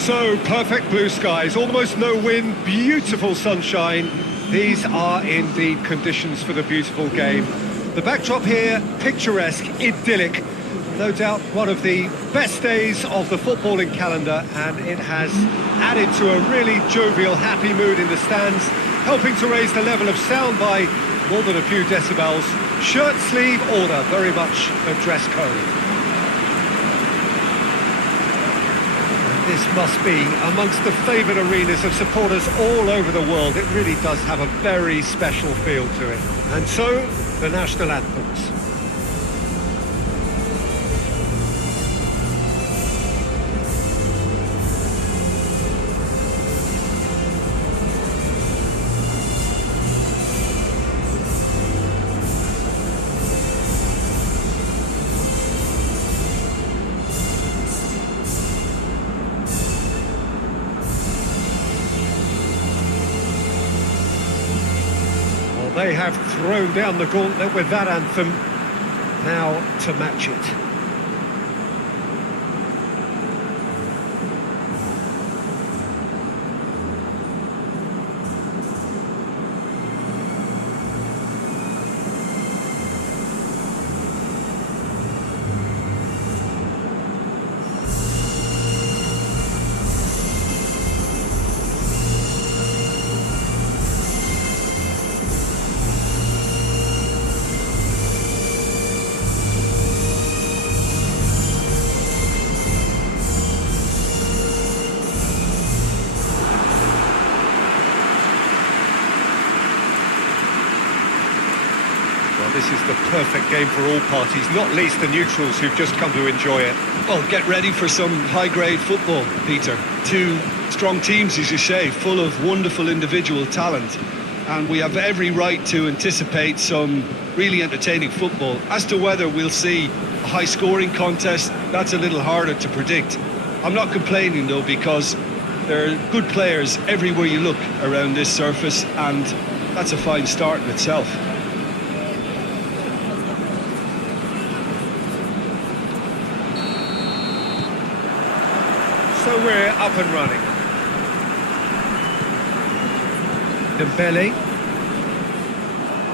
So, perfect blue skies, almost no wind, beautiful sunshine. These are indeed conditions for the beautiful game. The backdrop here, picturesque, idyllic. No doubt one of the best days of the footballing calendar, and it has added to a really jovial, happy mood in the stands, helping to raise the level of sound by more than a few decibels. Shirt sleeve order, very much a dress code. This must be amongst the favoured arenas of supporters all over the world. It really does have a very special feel to it. And so, the national anthems. They have thrown down the gauntlet with that anthem. Now to match it. This is the perfect game for all parties, not least the neutrals who've just come to enjoy it. Well, get ready for some high-grade football, Peter. Two strong teams, as you say, full of wonderful individual talent. And we have every right to anticipate some really entertaining football. As to whether we'll see a high-scoring contest, that's a little harder to predict. I'm not complaining, though, because there are good players everywhere you look around this surface, and that's a fine start in itself. So we're up and running. Dembele.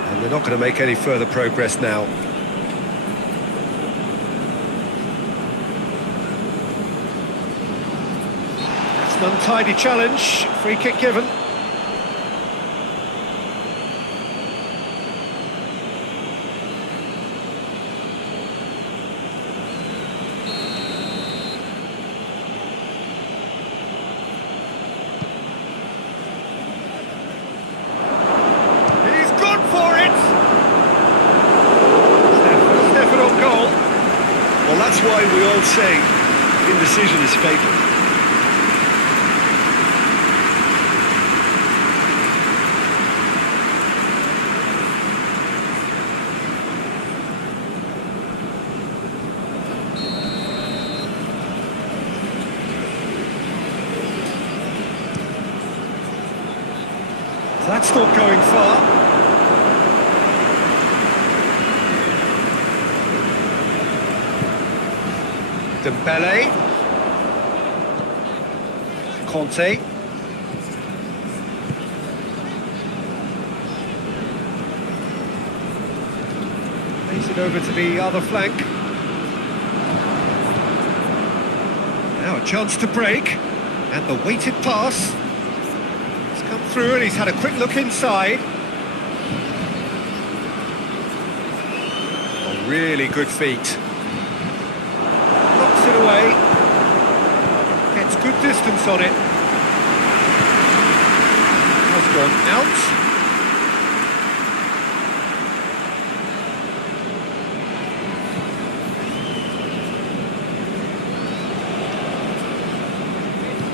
And they're not going to make any further progress now. That's an untidy challenge. Free kick given. That's why we all say indecision is fatal. So that's not going far. Dembele, Conte, plays it over to the other flank. Now a chance to break, and the weighted pass. He's come through and he's had a quick look inside. Oh, really good feet. It away, gets good distance on it, has gone out.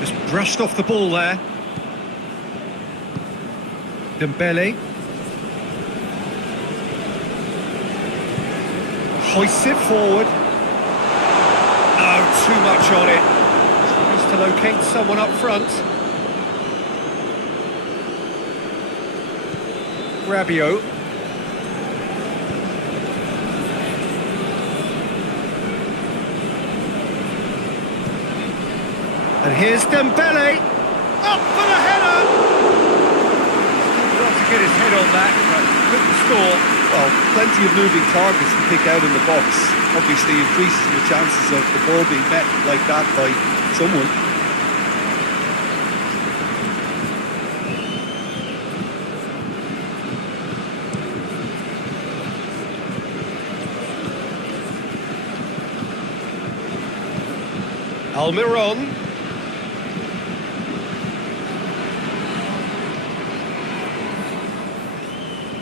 Just brushed off the ball there. Dembele hoists it forward. Too much on it. Tries to locate someone up front. Rabiot. And here's Dembele. Up for the header! Still got to get his head on that, but couldn't score. Well, plenty of moving targets to pick out in the box. Obviously increases your chances of the ball being met like that by someone. Almiron.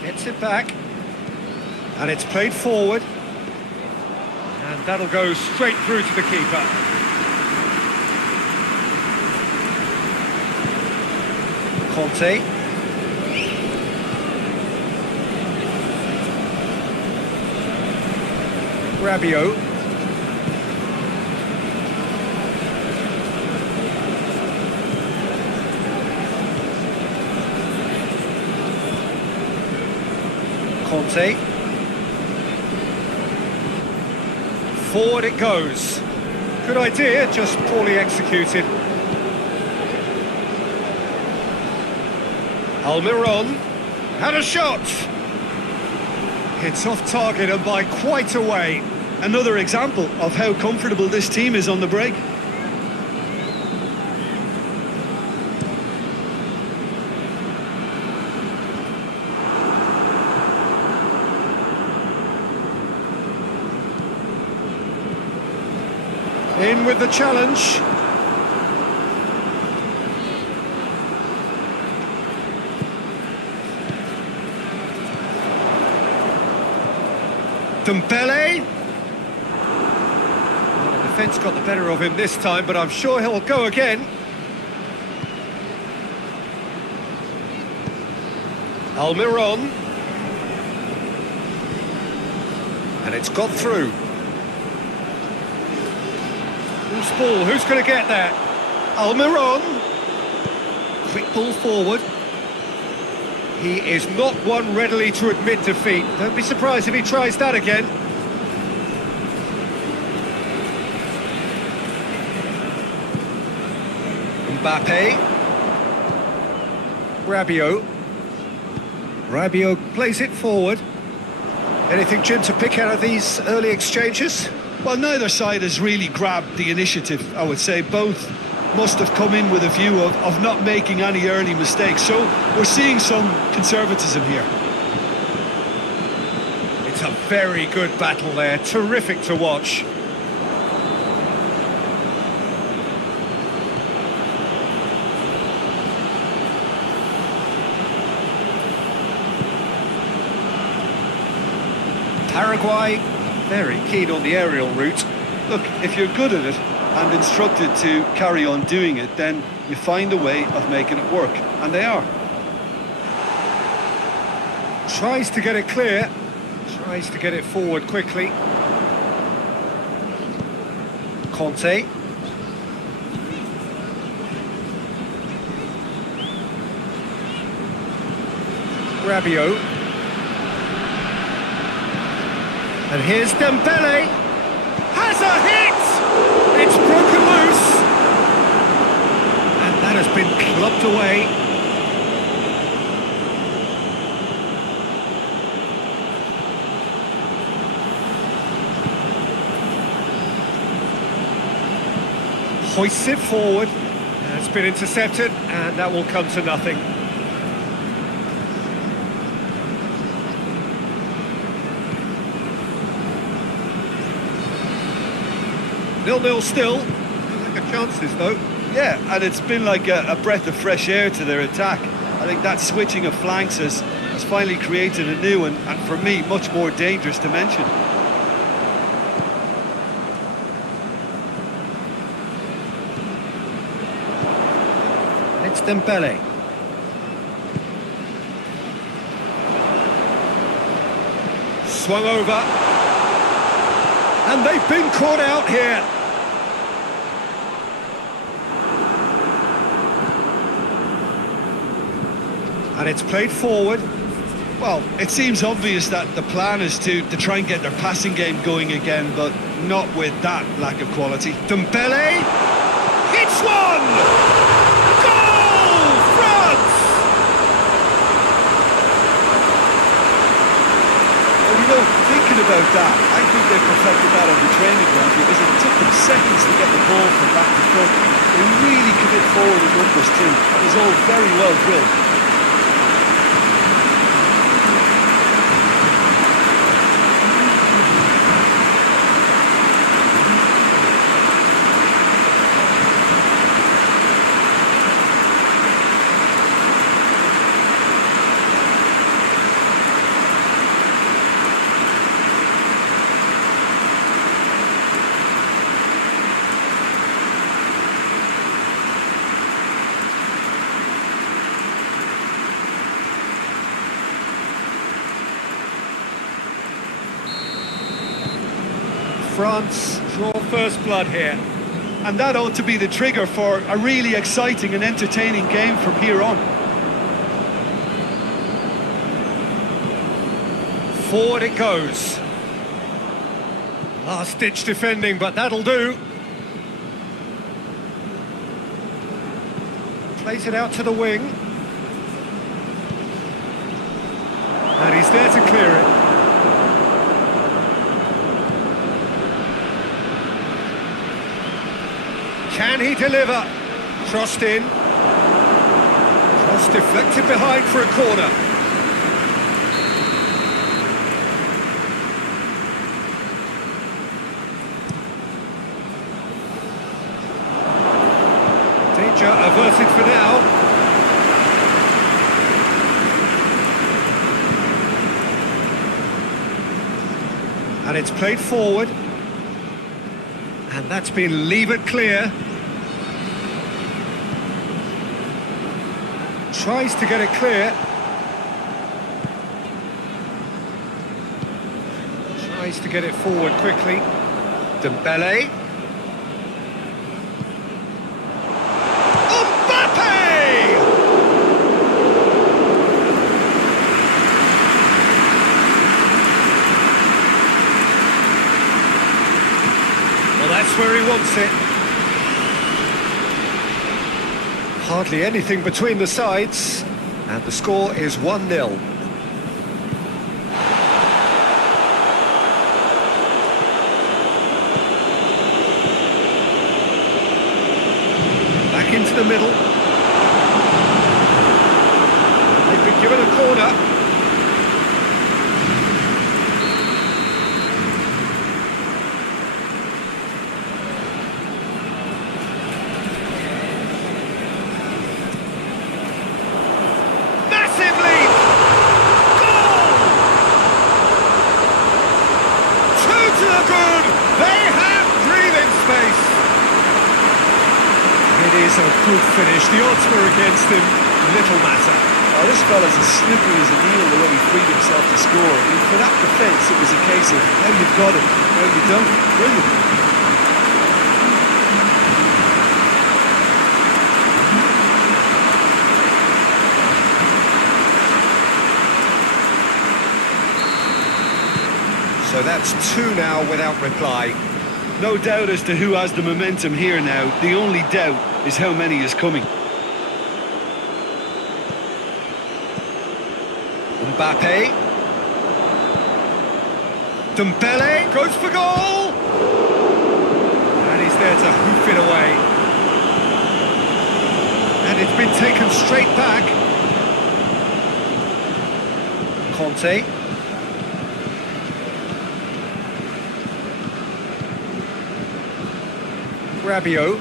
Gets it back. And it's played forward. And that'll go straight through to the keeper. Conte. Rabiot. Conte. Forward it goes. Good idea, just poorly executed. Almiron had a shot. It's off target and by quite a way. Another example of how comfortable this team is on the break. In with the challenge. Dembele. Well, the defence got the better of him this time, but I'm sure he'll go again. Almiron. And it's got through. Loose ball, who's going to get that? Almiron. Quick ball forward. He is not one readily to admit defeat. Don't be surprised if he tries that again. Mbappé. Rabiot. Rabiot plays it forward. Anything, Jim, to pick out of these early exchanges? Well, neither side has really grabbed the initiative, I would say. Both must have come in with a view of not making any early mistakes. So we're seeing some conservatism here. It's a very good battle there. Terrific to watch. Paraguay, very keen on the aerial route. Look, if you're good at it and instructed to carry on doing it, then you find a way of making it work, and they are. Tries to get it clear, tries to get it forward quickly. Conte. Rabiot. And here's Dembele. Has a hit! It's broken loose. And that has been clubbed away. Hoists it forward. It's been intercepted, and that will come to nothing. Nil-nil still. Like a chances though. Yeah, and it's been like a breath of fresh air to their attack. I think that switching of flanks has finally created a new and for me, much more dangerous dimension. It's Dembele. Swung over. And they've been caught out here. And it's played forward. Well, it seems obvious that the plan is to try and get their passing game going again, but not with that lack of quality. Dembele! Hit That's one! Goal! France! Well, thinking about that, I think they perfected that on the training ground because it took them seconds to get the ball from back to front. They really commit forward in numbers too. That was all very well drilled. France draw first blood here. And that ought to be the trigger for a really exciting and entertaining game from here on. Forward it goes. Last-ditch defending, but that'll do. Plays it out to the wing. And he's there to clear it. Can he deliver? Crossed in. Cross deflected behind for a corner. Danger averted for now. And it's played forward. And that's been levered clear. Tries to get it clear. Tries to get it forward quickly. Dembele. Mbappé! Well, that's where he wants it. Hardly anything between the sides, and the score is 1-0. Back into the middle. They've been given a corner. It is a good finish. The odds were against him. Little matter. Oh, this fella's as slippery as a eel the way he freed himself to score. I mean, for that defence, it was a case of now you've got it, now you don't. Brilliant. So that's two now without reply. No doubt as to who has the momentum here now. The only doubt is how many is coming. Mbappé. Dembele goes for goal! And he's there to hoof it away. And it's been taken straight back. Conte. Rabiot.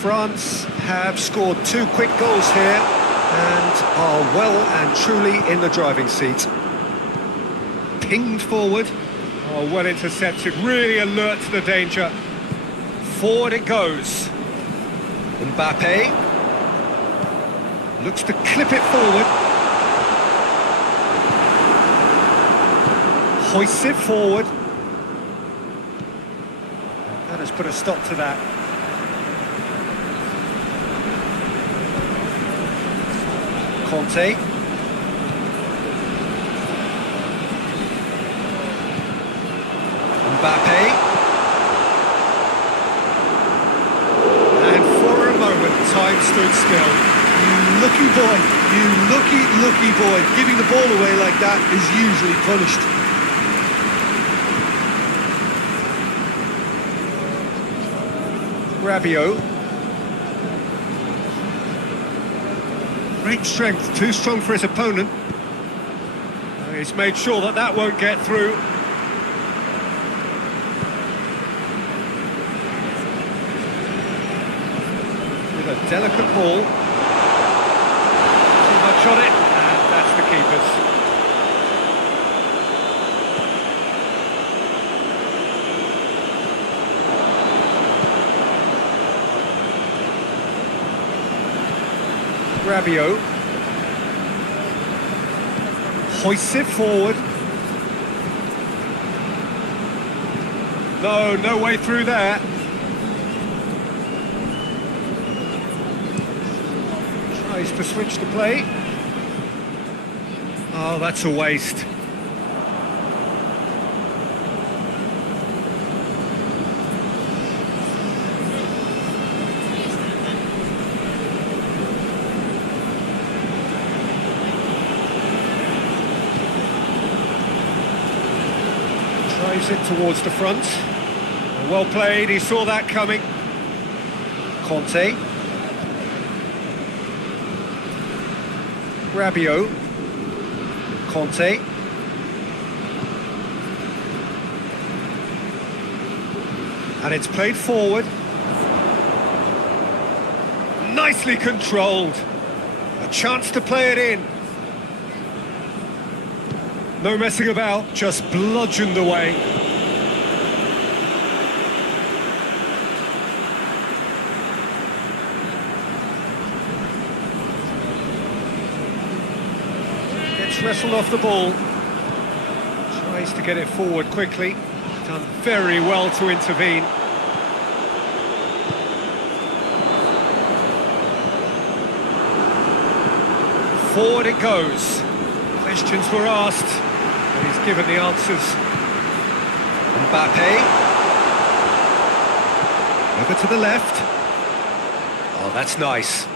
France have scored two quick goals here and are well and truly in the driving seat. Pinged forward. Oh, well intercepted, really alert to the danger. Forward it goes. Mbappé looks to clip it forward. Hoists it forward. That has put a stop to that. Conte. Mbappé. And You lucky boy, you lucky boy. Giving the ball away like that is usually punished. Rabiot. Great strength, too strong for his opponent. He's made sure that that won't get through. With a delicate ball. Too much on it, and that's the keeper's. Rabiot hoists it forward. No way through there. Tries to switch the play. Oh, that's a waste. Drives it towards the front. Well played, he saw that coming. Conte. Rabiot. Conte. And it's played forward. Nicely controlled. A chance to play it in. No messing about, just bludgeoned away. Gets wrestled off the ball. Tries to get it forward quickly. Done very well to intervene. Forward it goes. Questions were asked. He's given the answers. Mbappé. Over to the left. Oh, that's nice.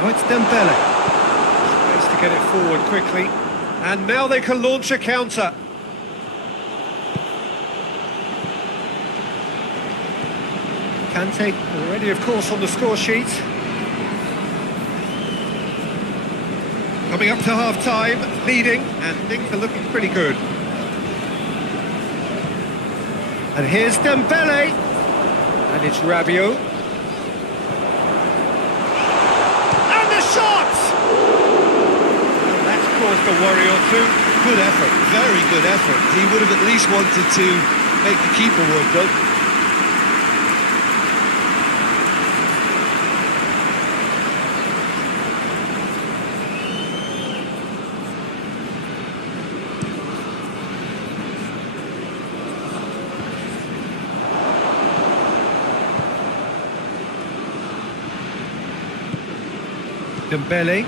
Oh, it's Dembele. Tries to get it forward quickly. And now they can launch a counter. Kante already, of course, on the score sheet. Coming up to half-time, leading, and things are looking pretty good. And here's Dembele, and it's Rabiot. And the shot! And that's caused a worry or two. Good effort, very good effort. He would have at least wanted to make the keeper work, though. Dembele.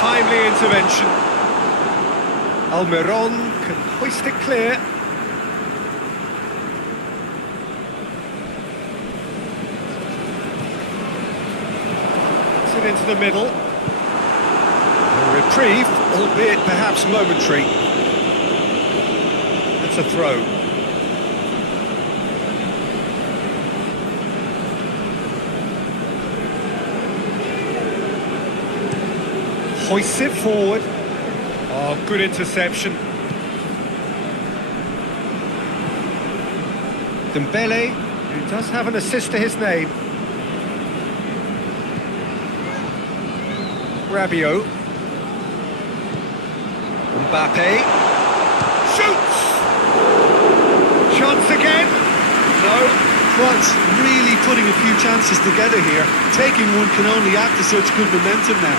Timely intervention. Almiron can hoist it clear. Puts it into the middle. Reprieve, albeit perhaps momentary. That's a throw. Hoists it forward. Oh, good interception. Dembele, who does have an assist to his name. Rabiot. Mbappé shoots! Chance again? No. France really putting a few chances together here. Taking one can only add to such good momentum now.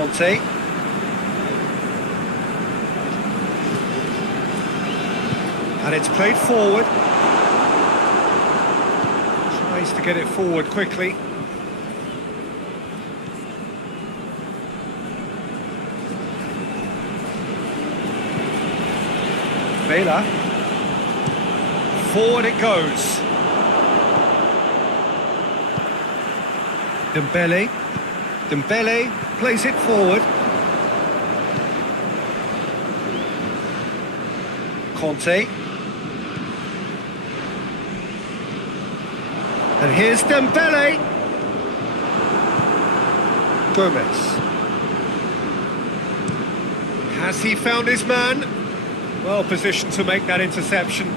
Conte. And it's played forward. Tries to get it forward quickly. Vela. Forward it goes. Dembele. Dembele plays it forward. Conte. And here's Dembele. Gomez. Has he found his man? Well positioned to make that interception.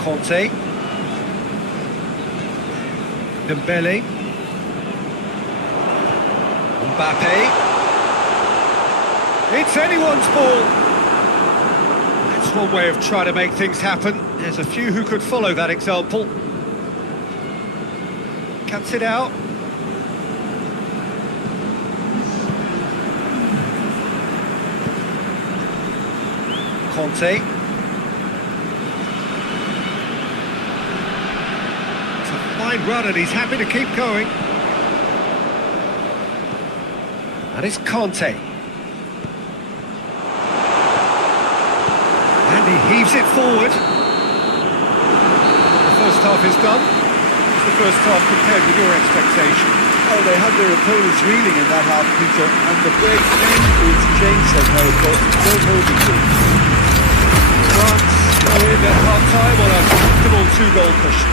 Conte. Dembele. Mbappé. It's anyone's ball. That's one way of trying to make things happen. There's a few who could follow that example. Cuts it out. Conte. It's a fine run and he's happy to keep going. And it's Conte. And he heaves it forward. The first half is done. What's the first half compared with your expectation? Oh, they had their opponents reeling in that half, Peter, and the break is changed somehow, but don't hold it to. France are in at half-time on a comfortable two-goal cushion.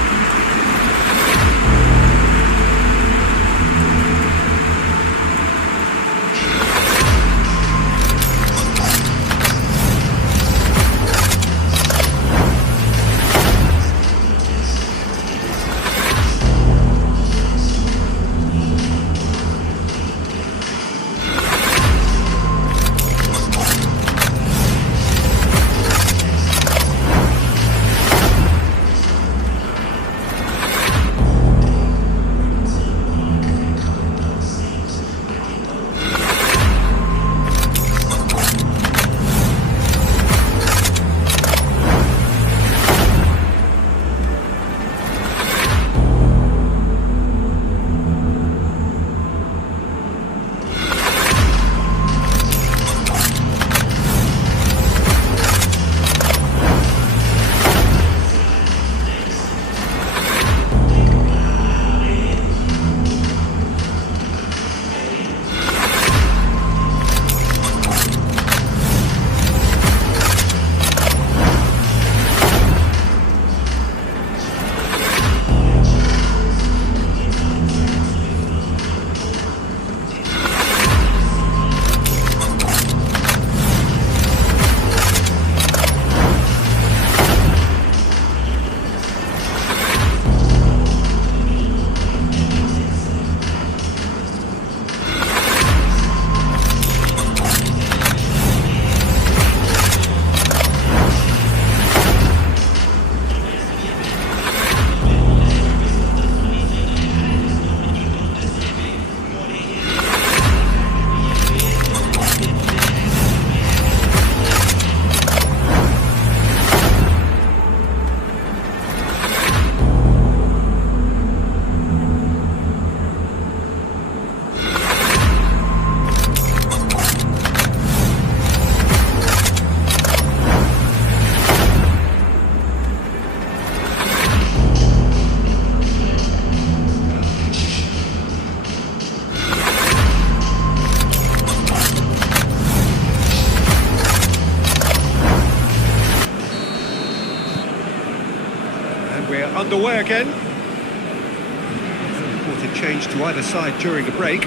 We're underway again. Reported change to either side during the break.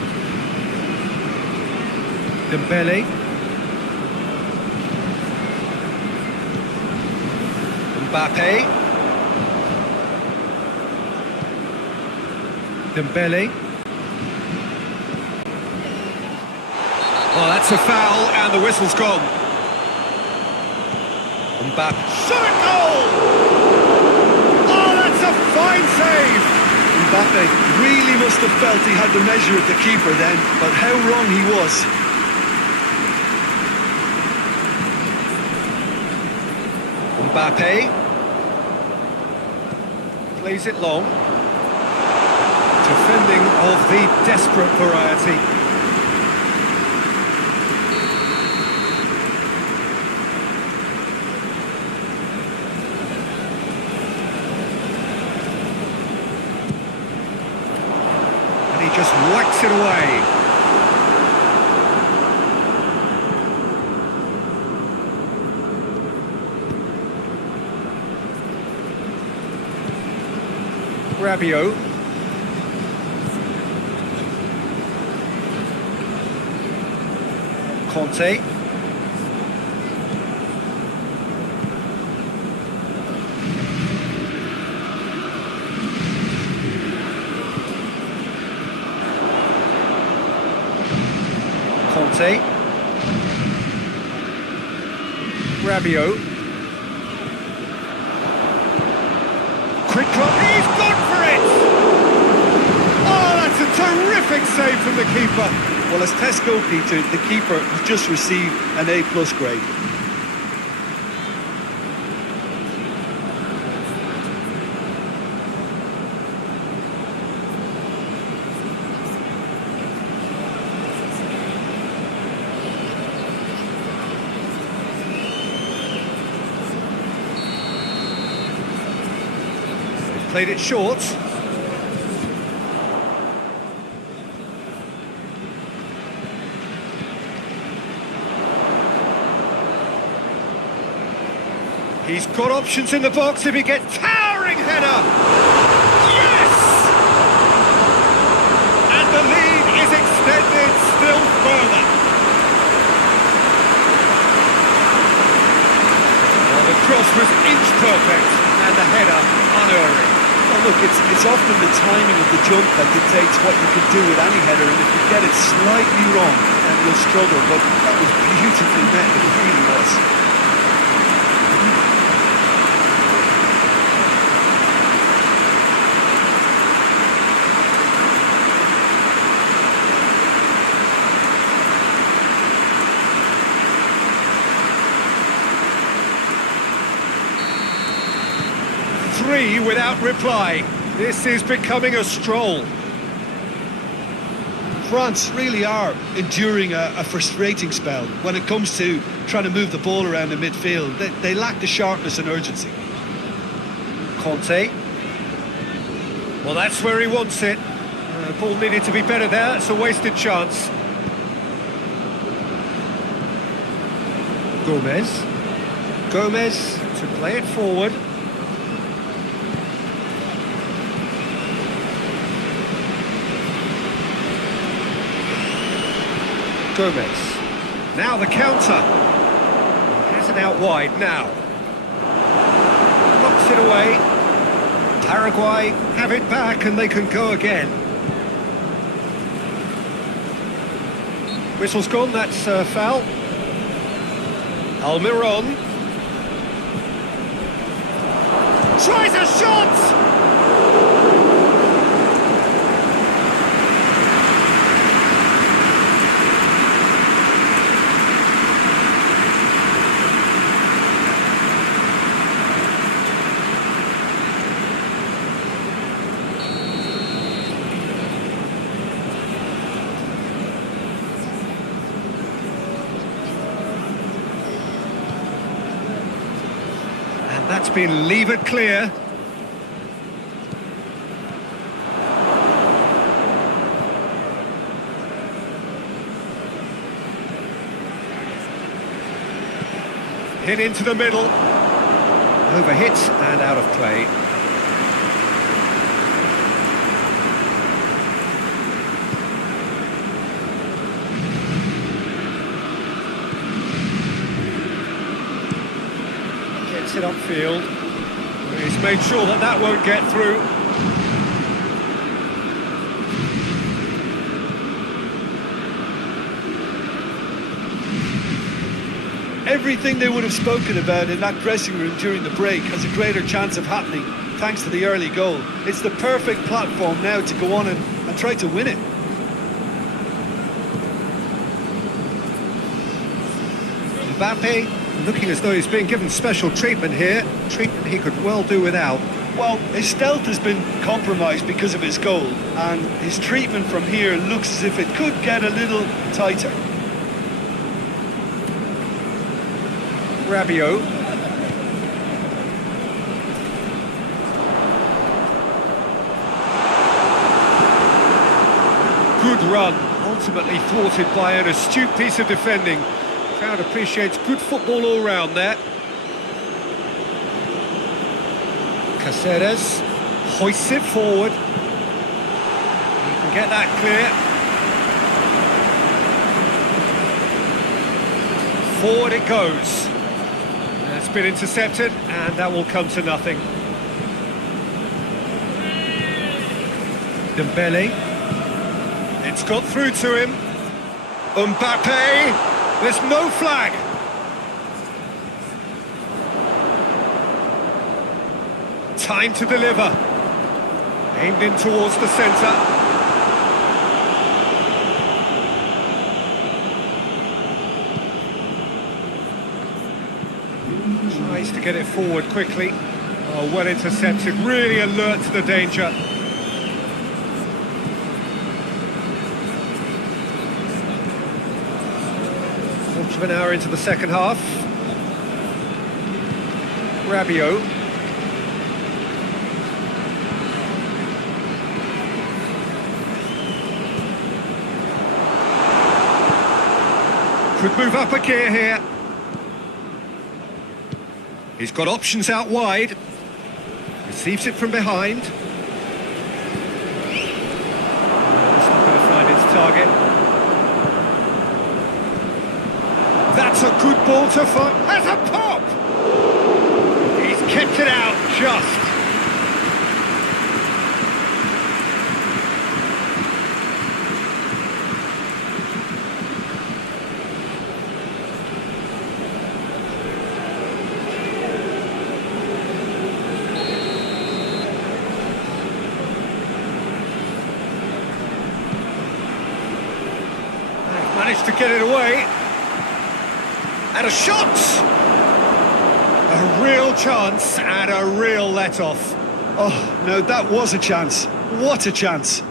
Dembele. Mbappé. Dembele. Well, that's a foul, and the whistle's gone. Mbappé. Shot at goal! Oh, that's a fine save! Mbappé really must have felt he had the measure of the keeper then, but how wrong he was. Mbappé plays it long. Defending of the desperate variety. And he just whacks it away. Rabiot. Conte. Conte. Rabiot. Quick drop, he's gone for it! Oh, that's a terrific save from the keeper. Well, as tests go, Peter, the keeper has just received an A+ grade. Played it short. He's got options in the box if he gets towering header. Yes! And the lead is extended still further. Well, the cross was inch perfect and the header unerring. Well, look, it's often the timing of the jump that dictates what you can do with any header, and if you get it slightly wrong, then you'll struggle, but that was beautifully met, it really was. Three without reply. This is becoming a stroll. France really are enduring a frustrating spell when it comes to trying to move the ball around the midfield. They lack the sharpness and urgency. Conte. Well, that's where he wants it. Ball needed to be better there. It's a wasted chance. Gomez. Gomez to play it forward. Gomez. Now the counter. Has it out wide now. Knocks it away. Paraguay have it back and they can go again. Whistle's gone, that's foul. Almiron. Tries a shot! That's been levered clear. Hit into the middle. Overhit and out of play. Gets it upfield. He's made sure that that won't get through. Everything they would have spoken about in that dressing room during the break has a greater chance of happening thanks to the early goal. It's the perfect platform now to go on and try to win it. Mbappé looking as though he's being given special treatment here, treatment he could well do without. Well, his stealth has been compromised because of his goal, and his treatment from here looks as if it could get a little tighter. Rabiot. Good run, ultimately thwarted by an astute piece of defending. Crowd appreciates good football all round there. Caceres hoists it forward. He can get that clear. Forward it goes. It's been intercepted, and that will come to nothing. Dembele. It's got through to him. Mbappé. There's no flag. Time to deliver. Aimed in towards the centre. Tries to get it forward quickly. Oh, well intercepted, really alert to the danger. Quarter of an hour into the second half. Rabiot. Could move up a gear here. He's got options out wide. Receives it from behind. It's not going to find its target. That's a good ball to find. Has a pop! He's kept it out just. Managed to get it away. And a shot! A real chance and a real let-off. Oh, no, that was a chance. What a chance.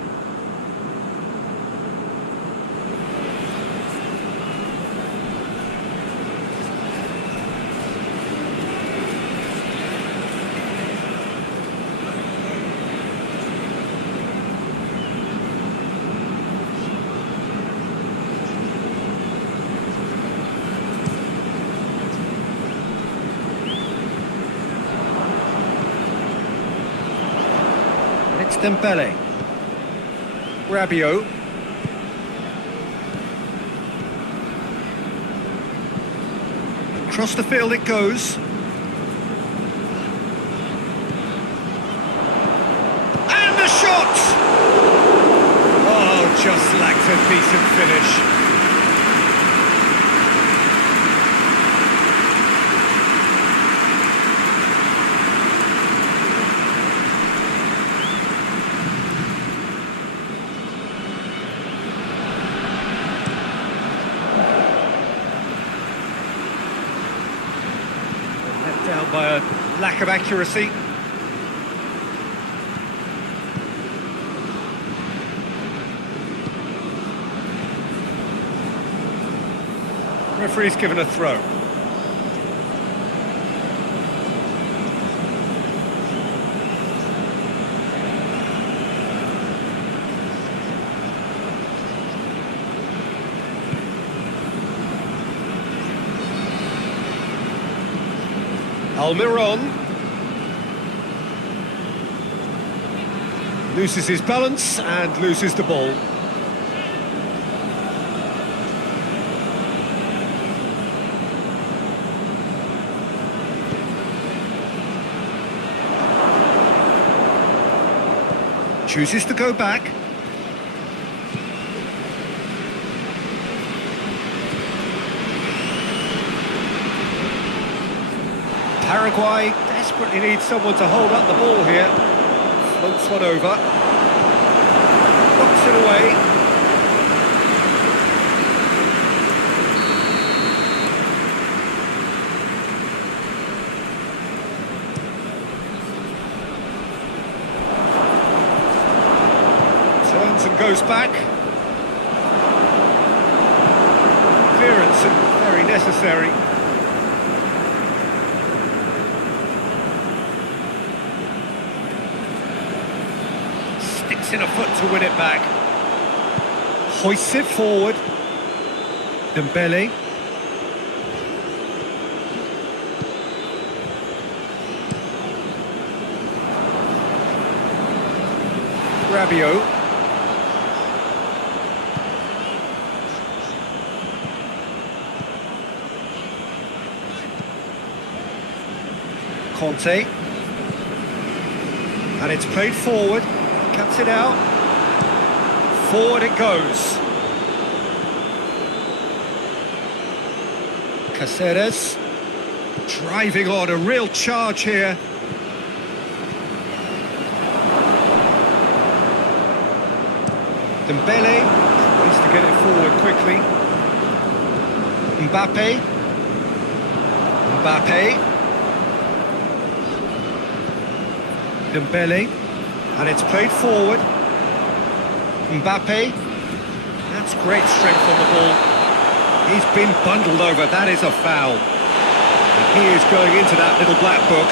Dembele. Rabiot. Across the field it goes. And the shot! Oh, just lacked a decent finish. Down by a lack of accuracy. Referee's given a throw. Almiron loses his balance and loses the ball. Chooses to go back. Paraguay desperately needs someone to hold up the ball here. Floats one over. Knocks it away. Turns and goes back. Clearance and very necessary. Sticks in a foot to win it back. Hoists it forward. Dembele. Rabiot. Conte. And it's played forward. Cuts it out. Forward it goes. Caceres. Driving on, a real charge here. Dembele tries to get it forward quickly. Mbappé. Dembele, and it's played forward. Mbappé, that's great strength on the ball. He's been bundled over, that is a foul. And he is going into that little black book.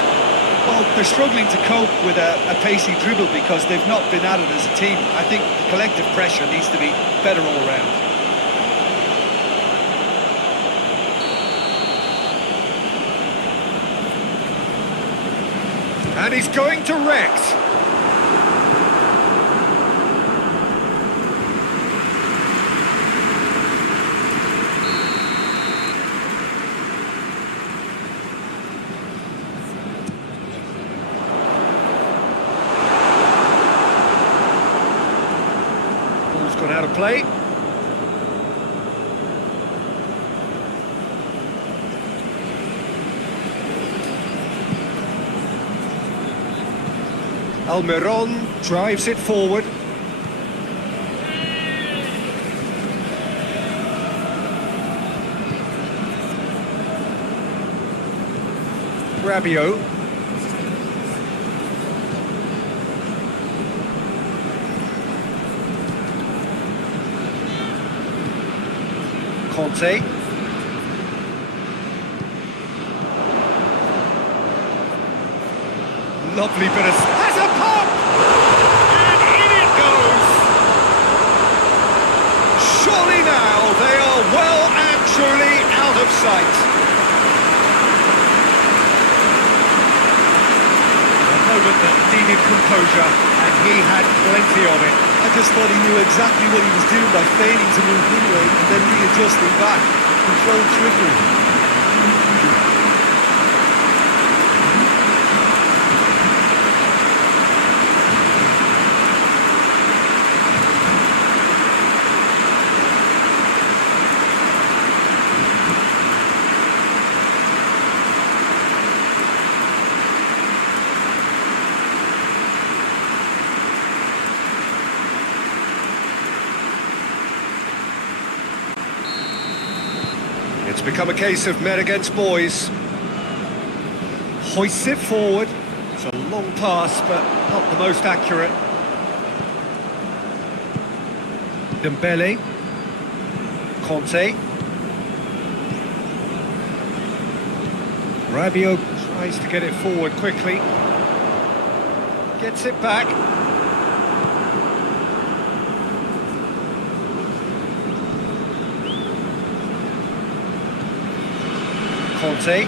Well, they're struggling to cope with a pacey dribble because they've not been at it as a team. I think the collective pressure needs to be better all around. And he's going direct. Ball's gone out of play. Almiron drives it forward. Rabiot. Conte. Lovely bit of... Has a pop! And in it goes! Surely now they are well and truly out of sight. A moment that needed composure, and he had plenty of it. I just thought he knew exactly what he was doing by feigning to move midway and then readjusting back. Controlled trickery. It's become a case of men against boys. Hoists it forward. It's a long pass, but not the most accurate. Dembele. Conte. Rabiot tries to get it forward quickly. Gets it back. Conte.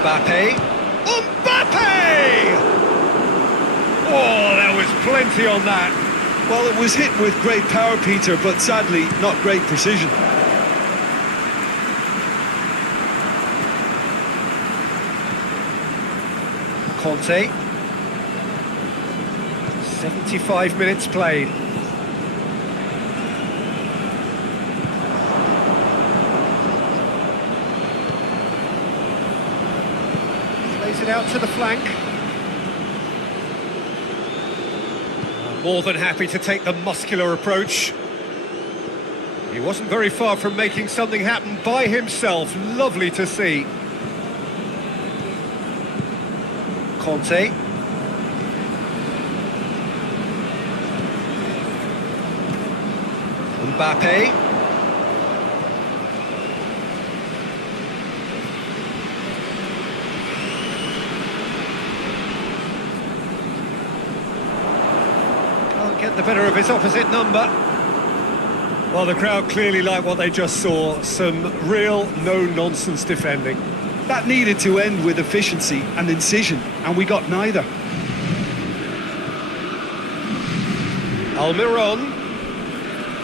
Mbappé. Mbappé! Oh, there was plenty on that. Well, it was hit with great power, Peter, but sadly, not great precision. Conte. 75 minutes played. it out to the flank. More than happy to take the muscular approach. He wasn't very far from making something happen by himself. Lovely to see. Conte. Mbappé. Can't get the better of his opposite number. Well, the crowd clearly like what they just saw. Some real no-nonsense defending. That needed to end with efficiency and incision, and we got neither. Almiron.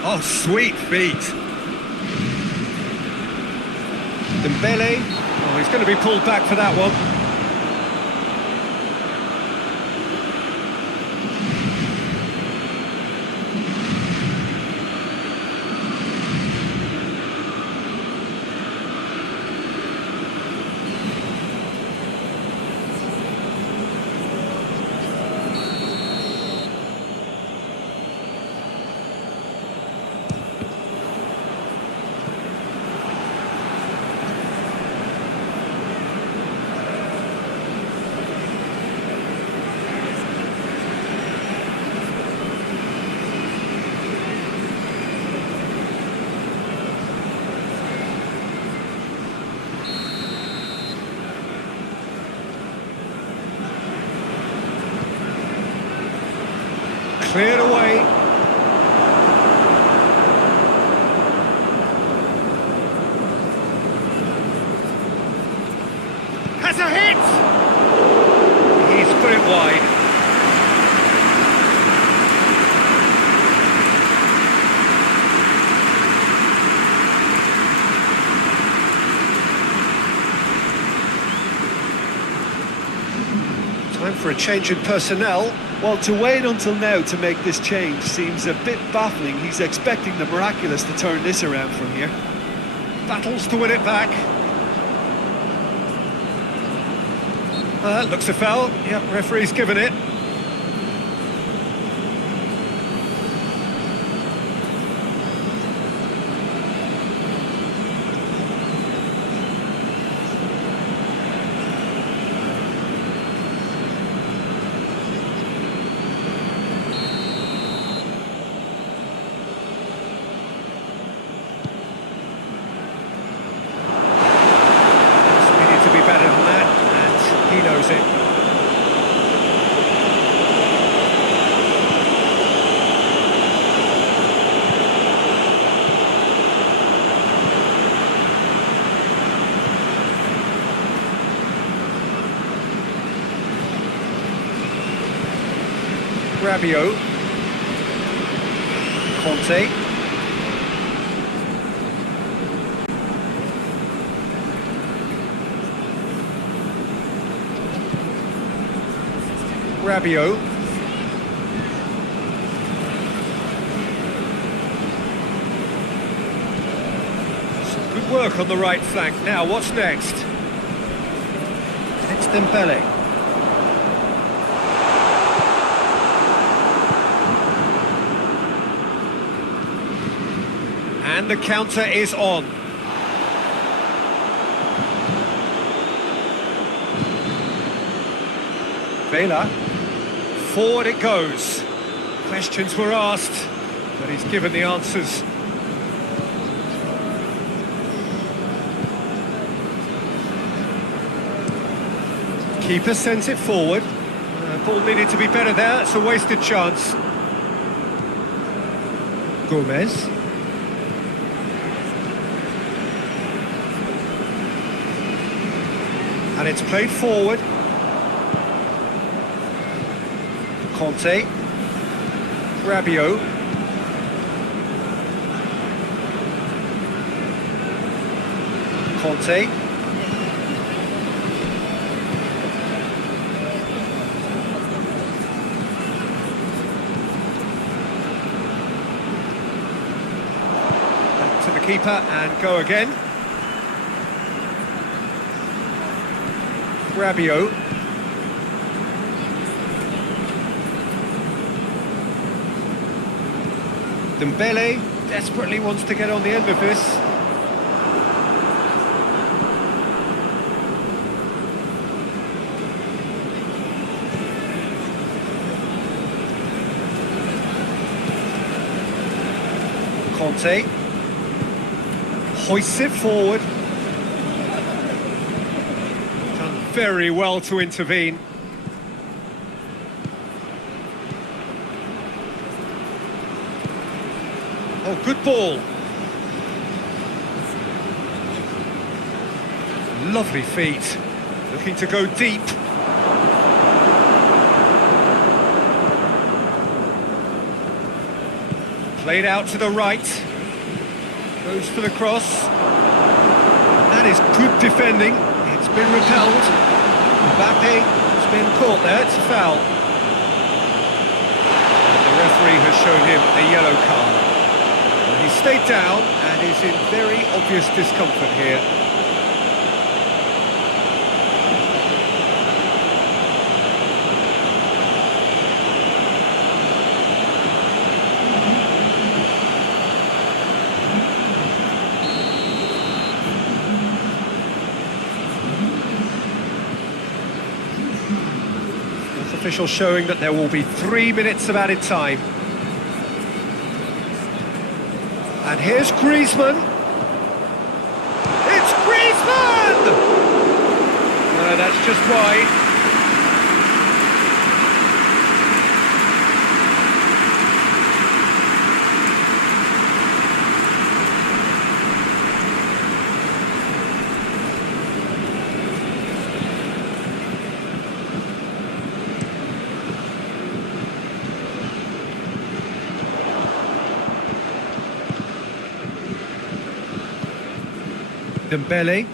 Oh, sweet feet. Dembele. Oh, he's going to be pulled back for that one. Cleared away. Has a hit! He's put it wide. Time for a change in personnel. Well, to wait until now to make this change seems a bit baffling. He's expecting the miraculous to turn this around from here. Battles to win it back. Looks a foul. Yep, referee's given it. Better than that, and he knows it. Rabiot. Conte. Rabiot. Some good work on the right flank. Now, what's next? It's Dembele. And the counter is on. Vela. Forward it goes. Questions were asked, but he's given the answers. Keeper sends it forward. Ball needed to be better there. It's a wasted chance. Gomez. And it's played forward. Conte. Rabiot. Conte. Back to the keeper and go again. Rabiot. Dembele desperately wants to get on the end of this. Conte hoists it forward. Done very well to intervene. Oh, good ball. Lovely feet. Looking to go deep. Played out to the right. Goes for the cross. That is good defending. It's been repelled. Mbappé has been caught there. It's a foul. And the referee has shown him a yellow card. He stayed down and is in very obvious discomfort here. That's official showing that there will be 3 minutes of added time. And here's Griezmann. It's Griezmann! No, that's just wide. Dembele.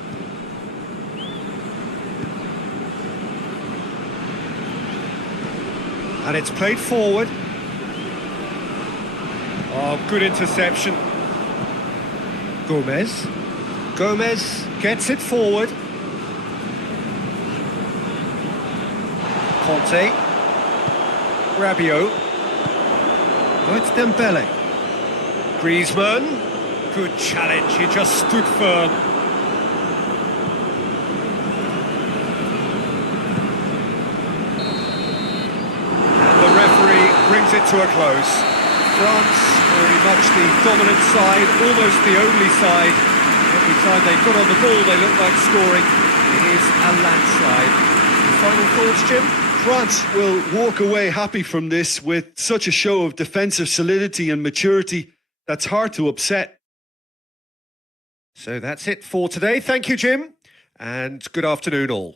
And it's played forward. Oh, good interception. Gomez. Gomez gets it forward. Conte. Rabiot. Oh, it's Dembele. Griezmann. Good challenge, he just stood firm. Brings it to a close. France, very much the dominant side, almost the only side. Every time they got on the ball, they look like scoring. It is a landslide. Final thoughts, Jim? France will walk away happy from this with such a show of defensive solidity and maturity that's hard to upset. So that's it for today. Thank you, Jim, and good afternoon all.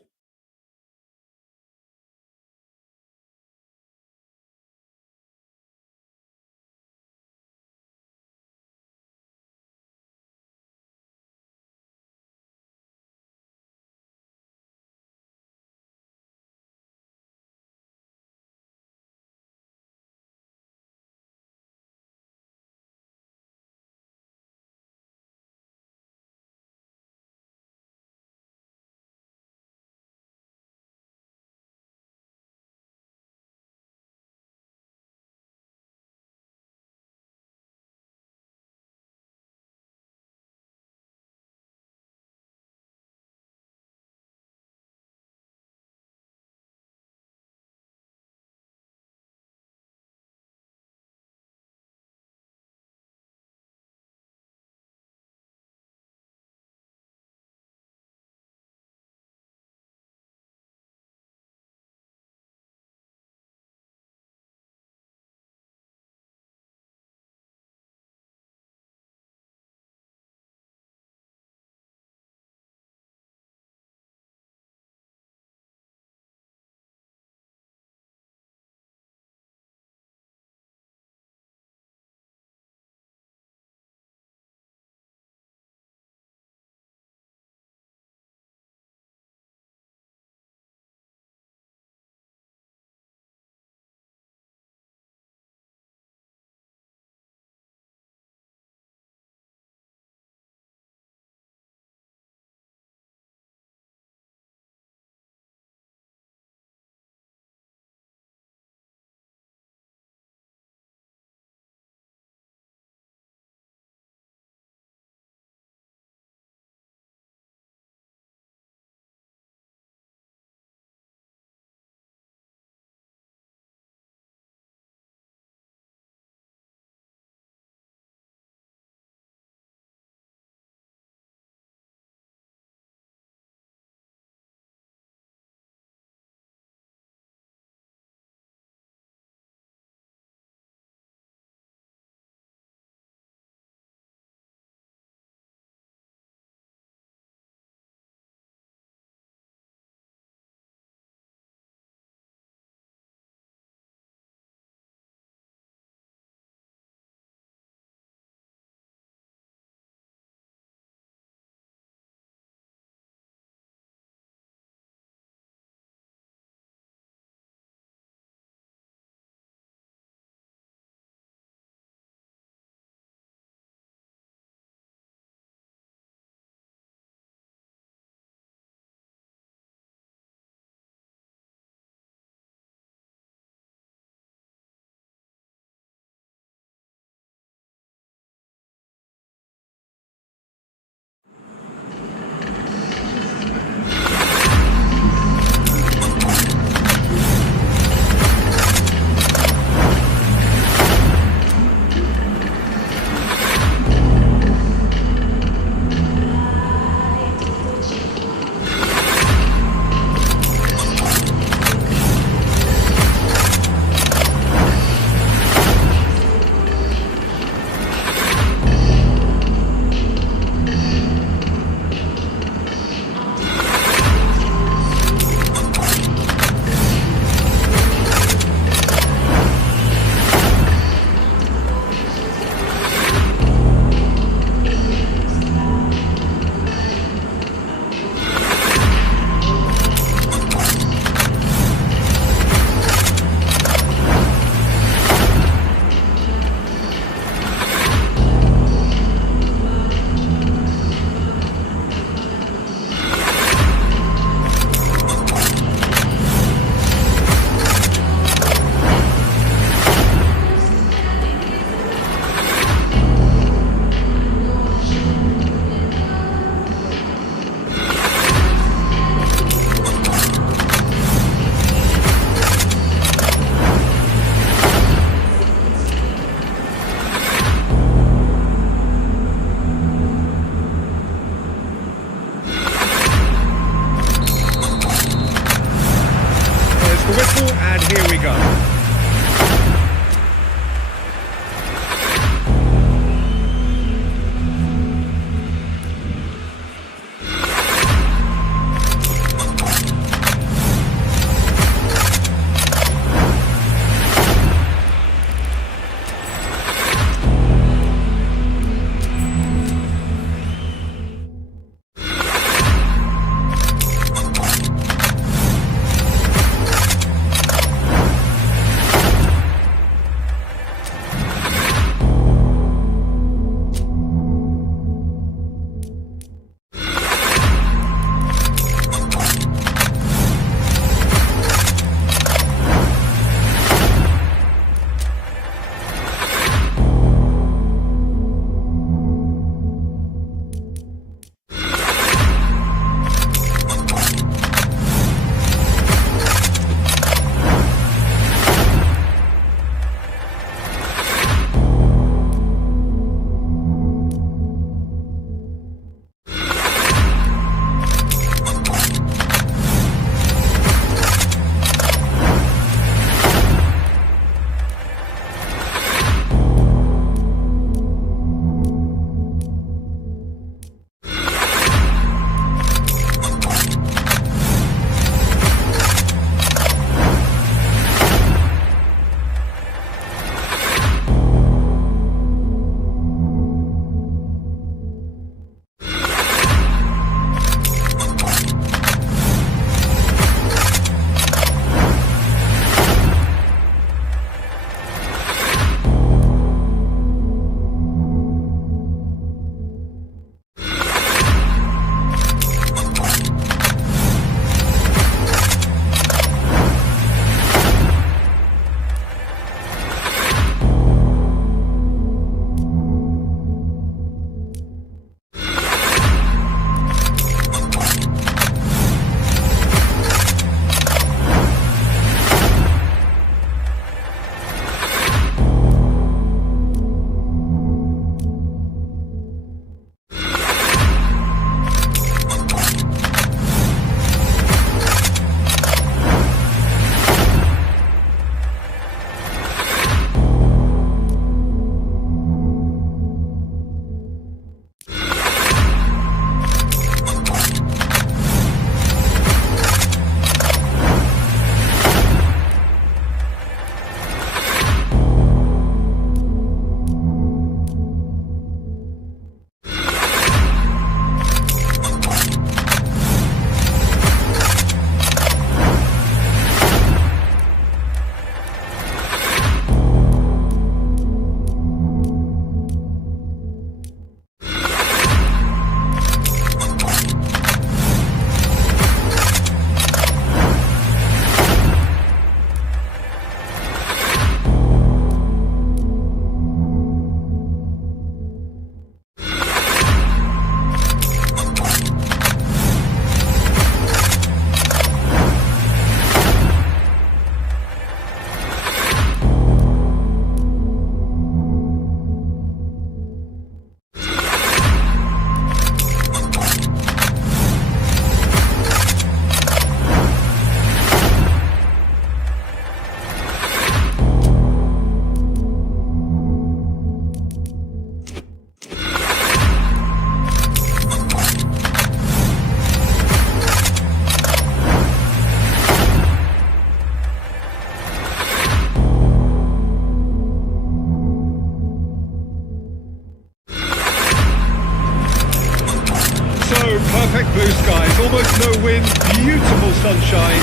Perfect blue skies, almost no wind, beautiful sunshine.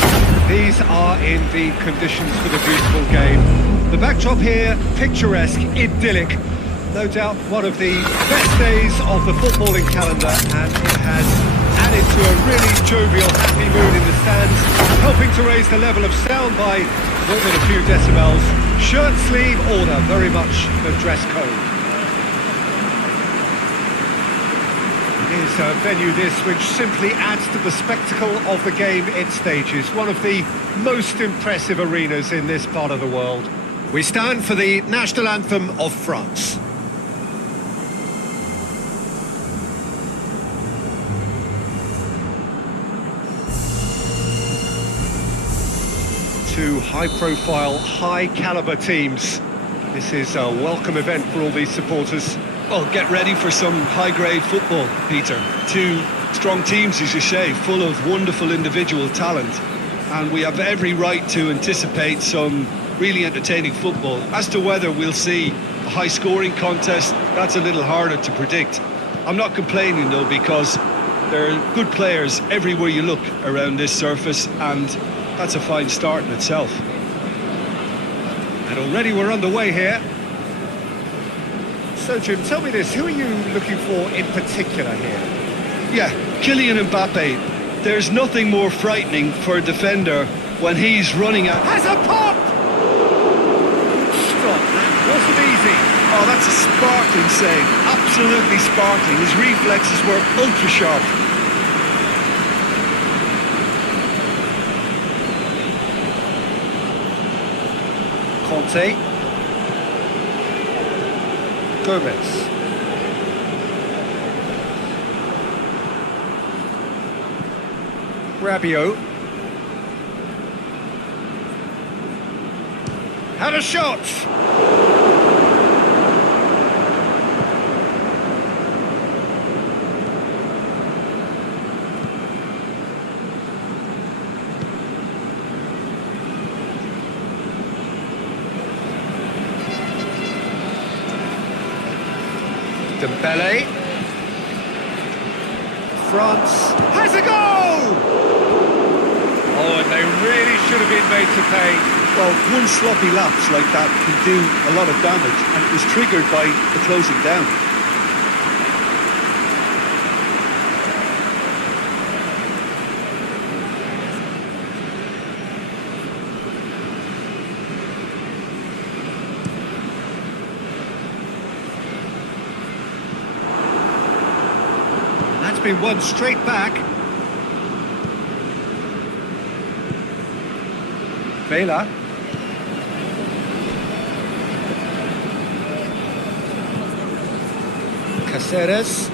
These are indeed conditions for the beautiful game. The backdrop here, picturesque, idyllic. No doubt one of the best days of the footballing calendar, and it has added to a really jovial, happy mood in the stands, helping to raise the level of sound by more than a few decibels. Shirt sleeve order, very much the dress code. Is a venue this which simply adds to the spectacle of the game it stages, one of the most impressive arenas in this part of the world. We stand for the national anthem of France. Two high-profile, high-caliber teams. This is a welcome event for all these supporters. Well, get ready for some high-grade football, Peter. Two strong teams, as you say, full of wonderful individual talent. And we have every right to anticipate some really entertaining football. As to whether we'll see a high-scoring contest, that's a little harder to predict. I'm not complaining, though, because there are good players everywhere you look around this surface, and that's a fine start in itself. And already we're underway here. So, Jim, tell me this, who are you looking for in particular here? Yeah, Kylian Mbappé. There's nothing more frightening for a defender when he's running at... Has a pop! Stop, that wasn't easy. Oh, that's a sparkling save. Absolutely sparkling. His reflexes were ultra-sharp. Conte. Gomez. Rabiot. Had a shot! Dembele. France has a goal! Oh, and they really should have been made to pay. Well, one sloppy lapse like that can do a lot of damage, and it was triggered by the closing down. That's been won straight back. Vela. Caceres.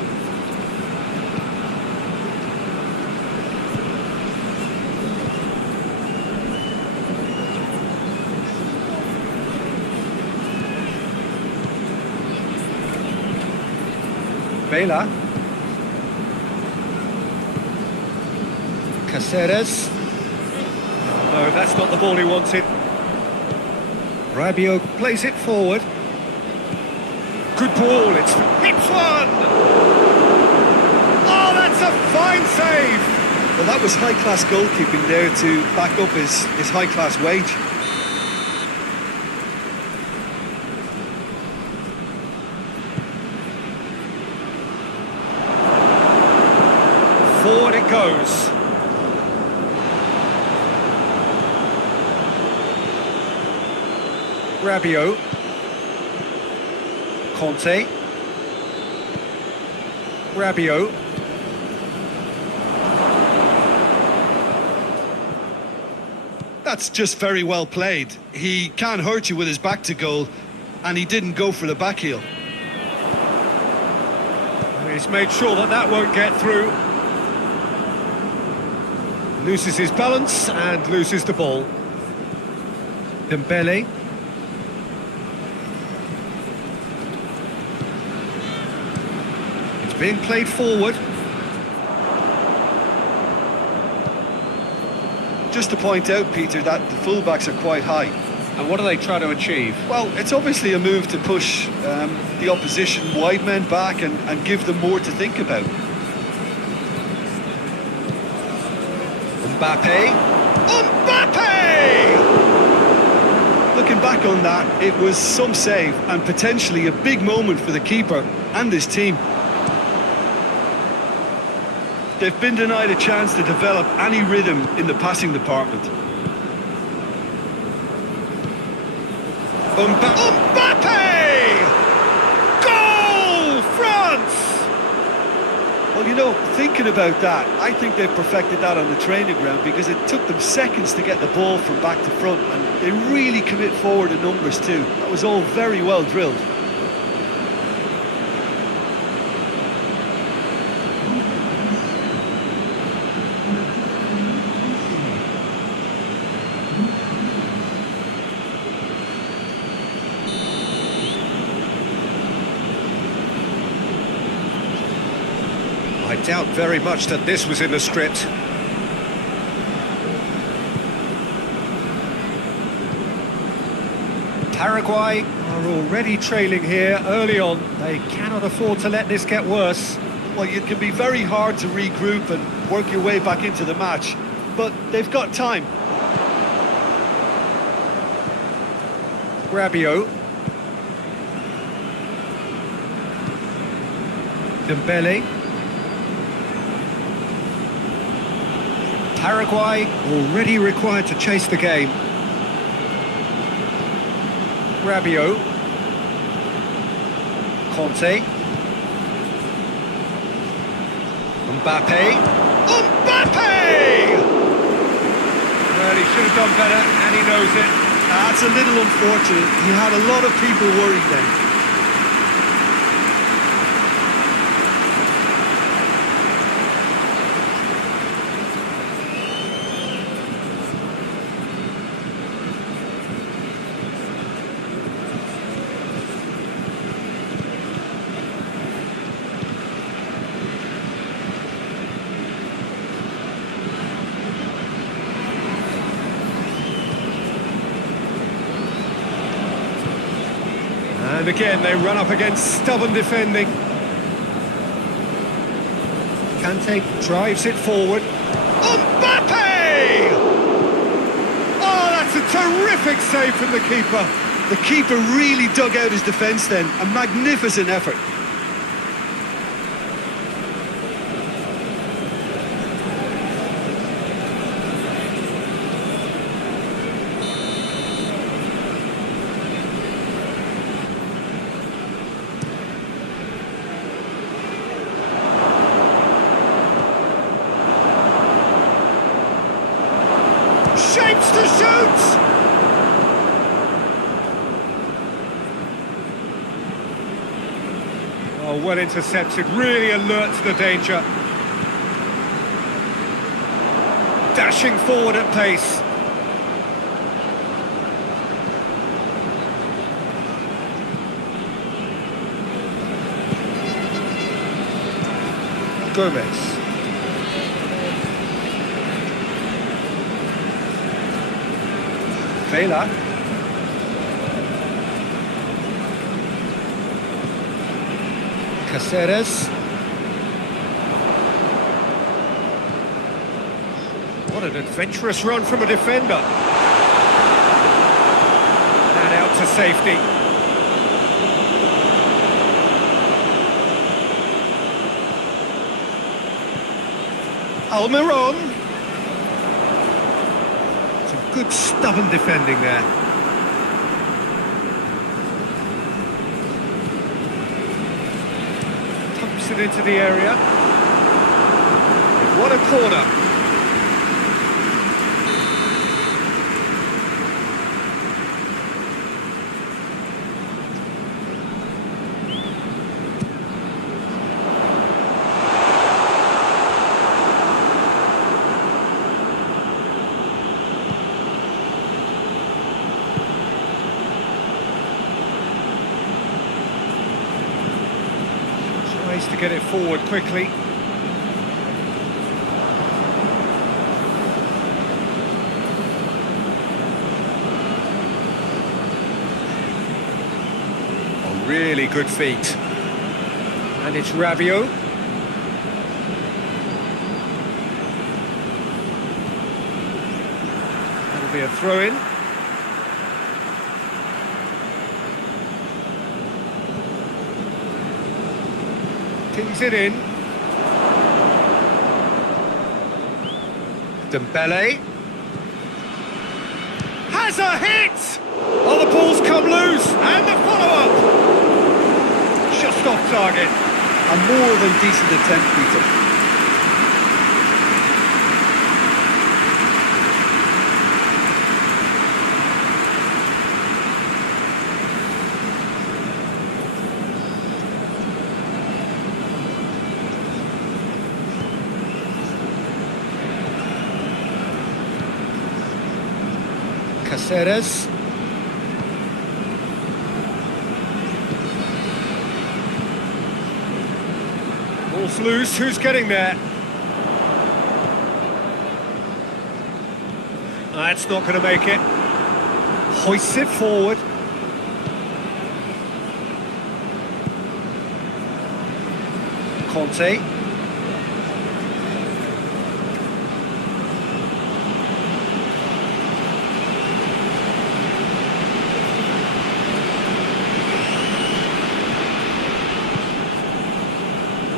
Vela. Caceres. No, that's not the ball he wanted. Rabiot plays it forward. Good ball, hits one! Oh, that's a fine save! Well, that was high-class goalkeeping there to back up his high-class wage. Forward it goes. Rabiot. Conte. Rabiot. That's just very well played. He can't hurt you with his back to goal, and he didn't go for the back heel. He's made sure that won't get through. Loses his balance and loses the ball. Dembele. It's being played forward. Just to point out, Peter, that the fullbacks are quite high. And what are they trying to achieve? Well, it's obviously a move to push the opposition wide men back and give them more to think about. Mbappé. Mbappé! Looking back on that, it was some save and potentially a big moment for the keeper and his team. They've been denied a chance to develop any rhythm in the passing department. Mbappé! Goal! France! Well, you know, thinking about that, I think they've perfected that on the training ground because it took them seconds to get the ball from back to front, and they really commit forward in numbers too. That was all very well drilled. I doubt very much that this was in the script. Paraguay are already trailing here early on. They cannot afford to let this get worse. Well, it can be very hard to regroup and work your way back into the match, but they've got time. Rabiot. Dembele. Paraguay already required to chase the game. Rabiot. Conte. Mbappé. Mbappé! Well, he should have done better, and he knows it. That's a little unfortunate. He had a lot of people worried then. And again, they run up against stubborn defending. Kante drives it forward. Mbappé! Oh, that's a terrific save from the keeper. The keeper really dug out his defence then. A magnificent effort. Shapes to shoot! Oh, well intercepted, really alert to the danger. Dashing forward at pace. Gomez. Vela. Caceres. What an adventurous run from a defender. And out to safety. Almiron. Good stubborn defending there. Pumps it into the area. What a corner. Tries to get it forward quickly. Oh, really good feet. And it's Rabiot. be a throw-in. Pings it in. Dembele. Has a hit! Oh, the ball's come loose, and the follow-up! Just off target. A more than decent attempt, Peter. Caceres. Ball's loose, who's getting there? That's not going to make it. Hoists it forward. Conte.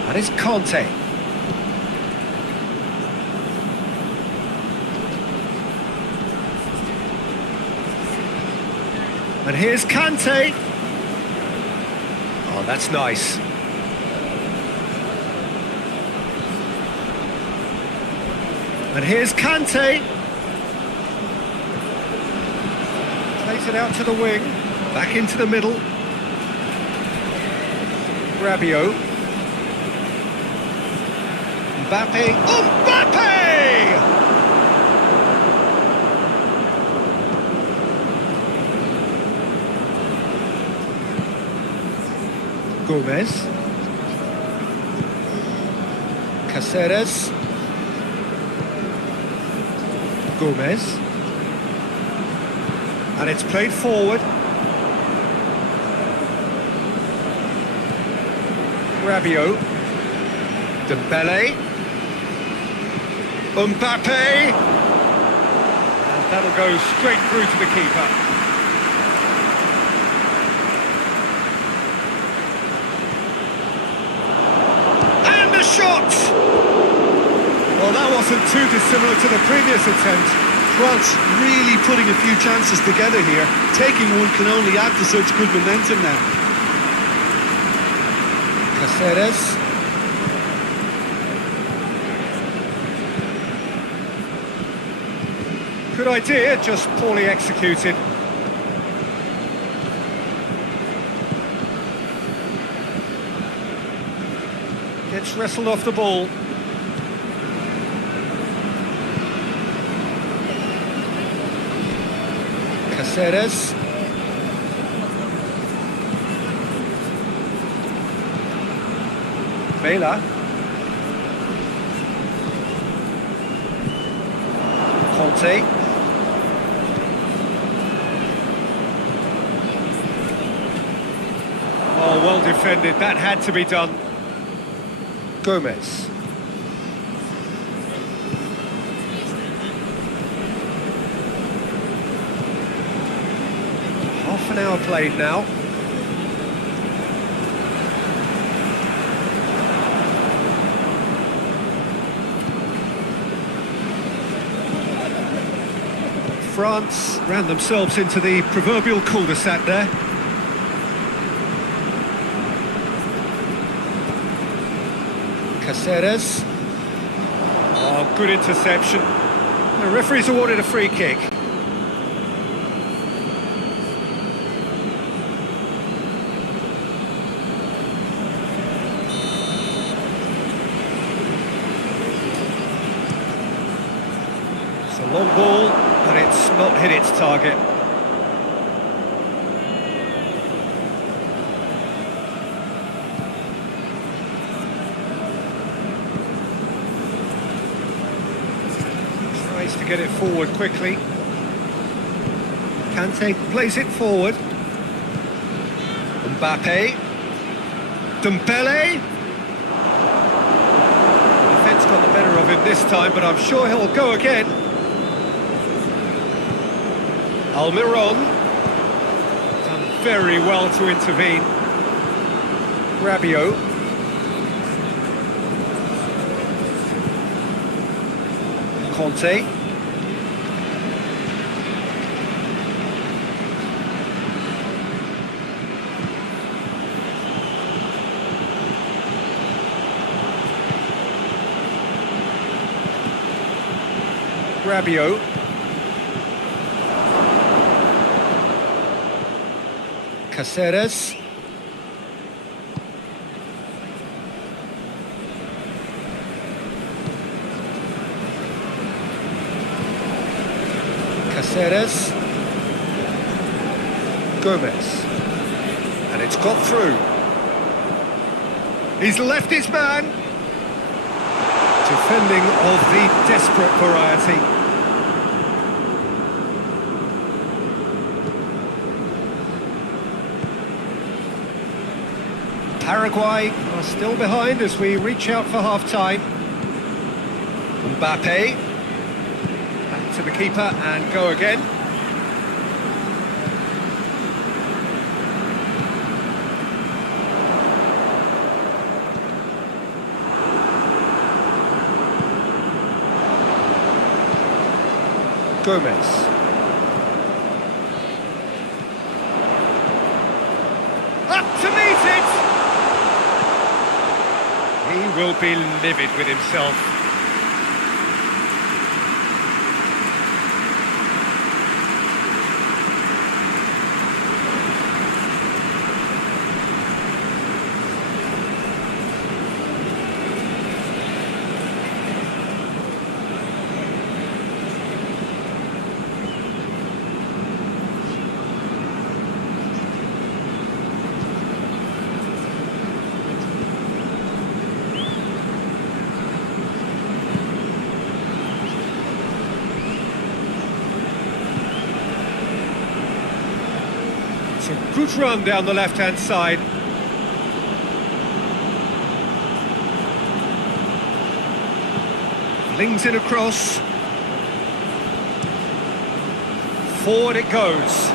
That is Conte. And here's Kante. Oh, that's nice. And here's Kante. Plays it out to the wing. Back into the middle. Rabiot. Mbappé. Mbappé! Gomez. Caceres. Gomez. And it's played forward. Rabiot. Dembele. Mbappé! And that'll go straight through to the keeper. And the shot! Well, that wasn't too dissimilar to the previous attempt. France really putting a few chances together here. Taking one can only add to such good momentum now. Caceres. Good idea, just poorly executed. Gets wrestled off the ball. Caceres. Vela. Conte. Oh, well defended. That had to be done. Gomez. Half an hour played now. France ran themselves into the proverbial cul-de-sac there. Caceres. Oh, good interception. The referee's awarded a free kick. It's a long ball, but it's not hit its target. To get it forward quickly. Kante plays it forward. Mbappé. Dembele. Defence got the better of him this time, but I'm sure he'll go again. Almiron. Done very well to intervene. Rabiot. Conte. Rabiot. Caceres. Caceres. Gomez. And it's got through. He's left his man. Defending of the desperate variety. Paraguay are still behind as we reach out for half-time. Mbappé. Back to the keeper and go again. Gomez. Up to meet it! He will be livid with himself. It's a good run down the left-hand side. Flings it across. Forward it goes.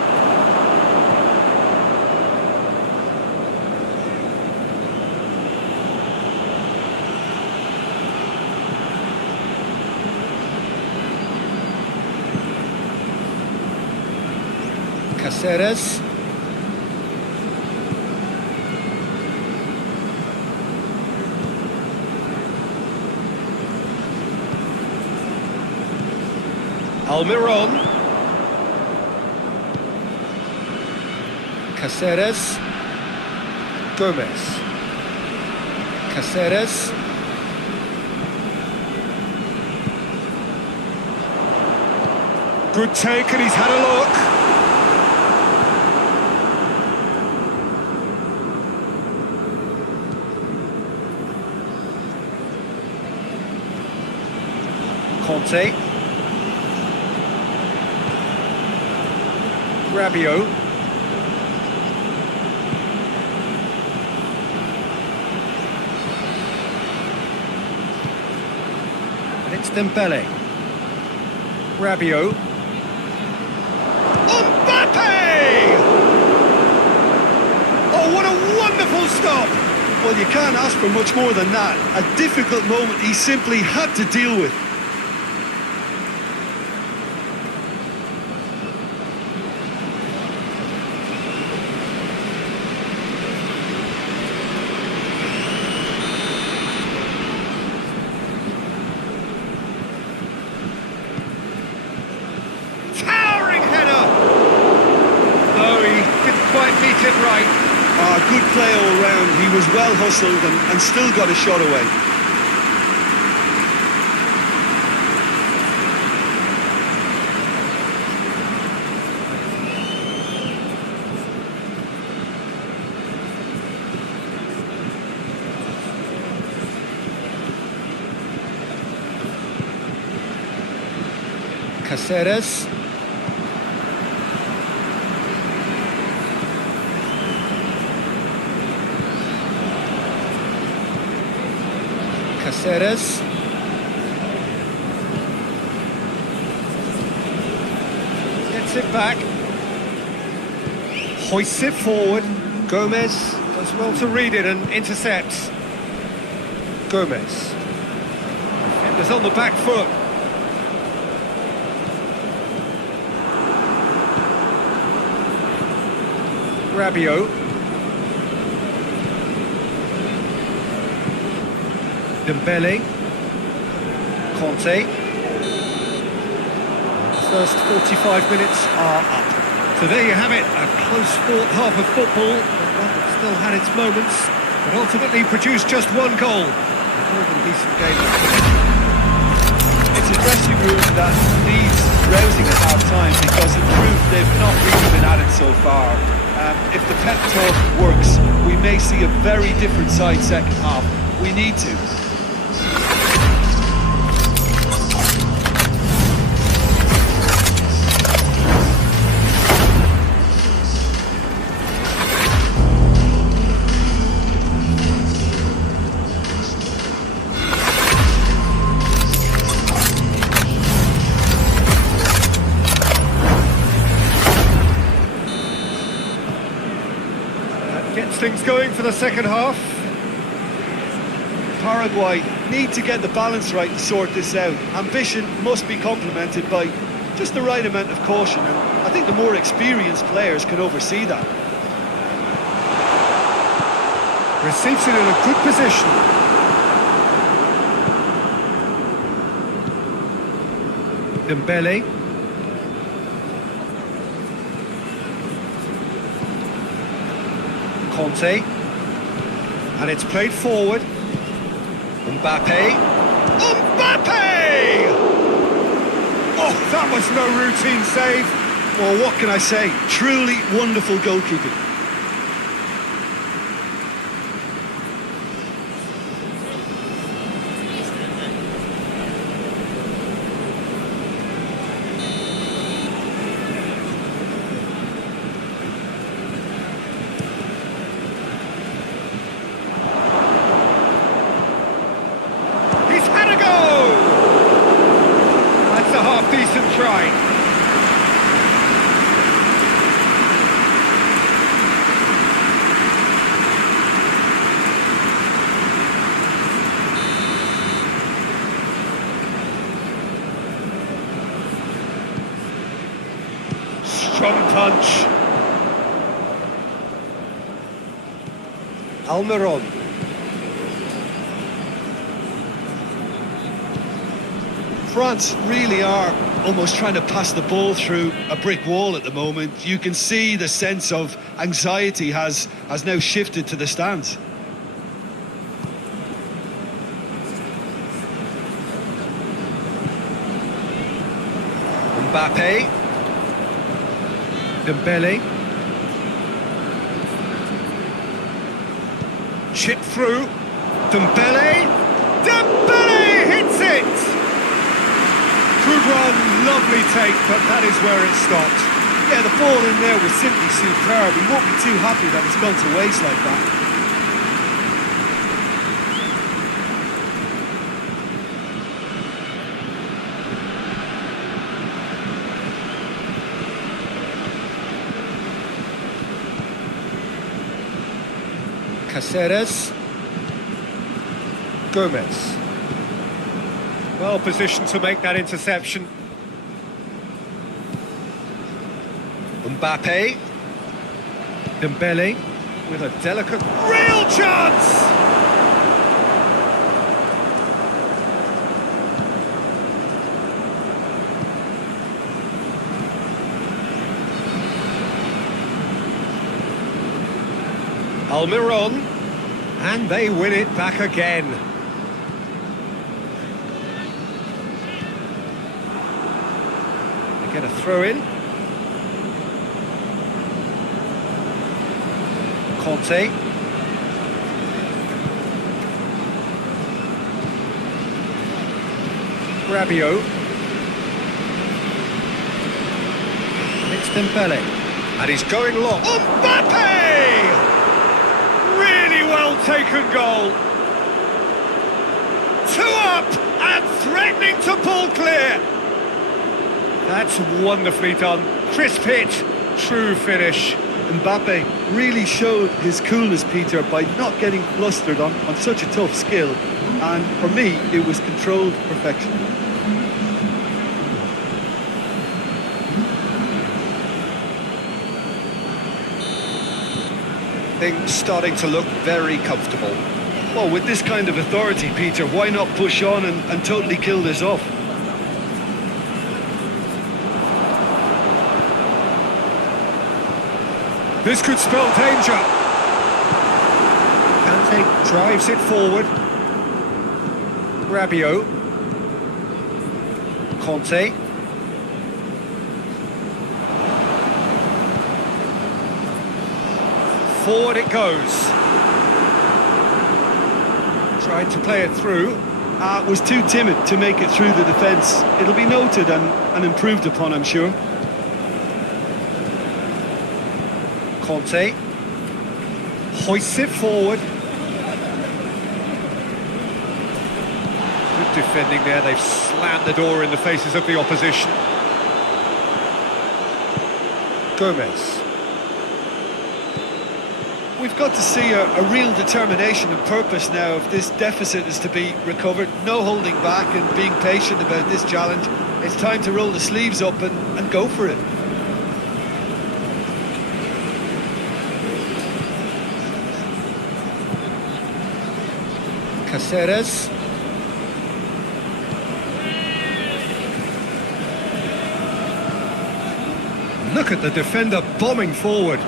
Caceres. Almiron. Caceres. Gomez. Caceres. Good take, and he's had a look. Conte. Rabiot. And it's Dembele. Rabiot. Mbappé! Oh, what a wonderful stop! Well, you can't ask for much more than that. A difficult moment he simply had to deal with. Towering header! No, he didn't quite meet it right. Good play all round. He was well hustled and still got a shot away. Caceres. Caceres. Gets it back. Hoists it forward. Gomez does well to read it and intercepts. Gomez. Defenders on the back foot. Rabiot. Dembele. Conte. First 45 minutes are up. So there you have it, a close-fought half of football, but one that still had its moments, but ultimately produced just one goal. A more than decent game. It's a dressing room that needs rousing at half-time because in truth they've not really been at it so far. If the pep talk works, we may see a very different side second half. We need to. Gets things going for the second half. Paraguay need to get the balance right to sort this out. Ambition must be complemented by just the right amount of caution, and I think the more experienced players can oversee that. Receives it in a good position. Dembele. Conte, and it's played forward. Mbappé. Mbappé! Oh, that was no routine save. Well, what can I say? Truly wonderful goalkeeping. Decent try. Strong punch. Almiron. France really are almost trying to pass the ball through a brick wall at the moment. You can see the sense of anxiety has now shifted to the stands. Mbappé. Dembele. Chip through. Dembele. Dembele hits it! Good run, lovely take, but that is where it stopped. Yeah, the ball in there was simply superb. We won't be too happy that it's gone to waste like that. Caceres. Gomez. Well positioned to make that interception. Mbappé. Dembele with a delicate, real chance! Almiron, and they win it back again. They get a throw in. Conte. Rabiot. It's Dembele. And he's going long. Mbappé! Really well taken goal. 2 up and threatening to pull clear. That's wonderfully done. Crisp hit, true finish. Mbappé really showed his coolness, Peter, by not getting flustered on such a tough skill. And for me, it was controlled perfection. Things starting to look very comfortable. Well, with this kind of authority, Peter, why not push on and totally kill this off? This could spell danger. Kante drives it forward. Rabiot. Conte. Forward it goes. Tried to play it through. Was too timid to make it through the defence. It'll be noted and improved upon, I'm sure. Conte hoists it forward. Good defending there. They've slammed the door in the faces of the opposition. Gomez. We've got to see a real determination and purpose now if this deficit is to be recovered. No holding back and being patient about this challenge. It's time to roll the sleeves up and go for it. Caceres. Look at the defender bombing forward.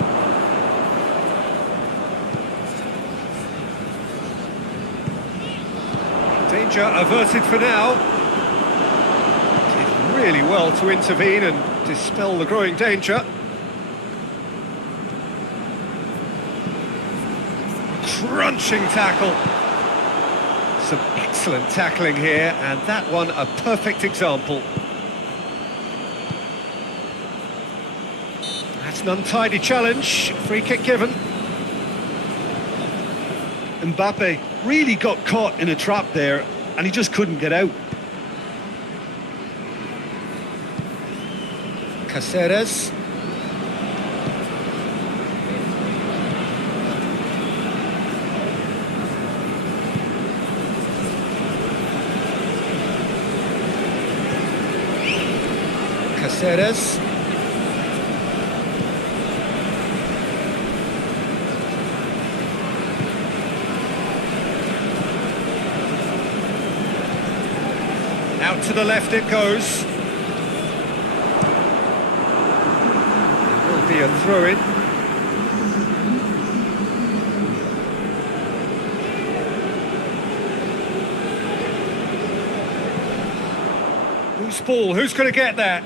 Danger averted for now. Did really well to intervene and dispel the growing danger. Crunching tackle. Some excellent tackling here, and that one a perfect example. That's an untidy challenge. Free kick given. Mbappé really got caught in a trap there, and he just couldn't get out. Caceres. Caceres. Out to the left it goes. Will be a throw-in. Whose ball? Who's going to get that?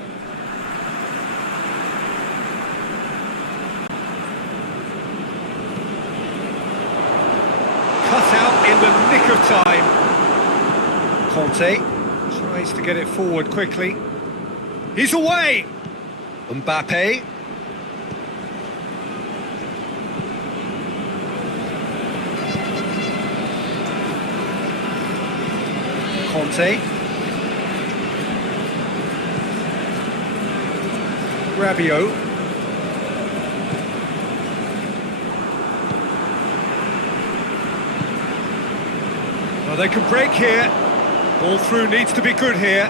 Cut out in the nick of time. Conte tries to get it forward quickly. He's away! Mbappé. Conte. Rabiot. Well, they can break here. Ball through needs to be good here.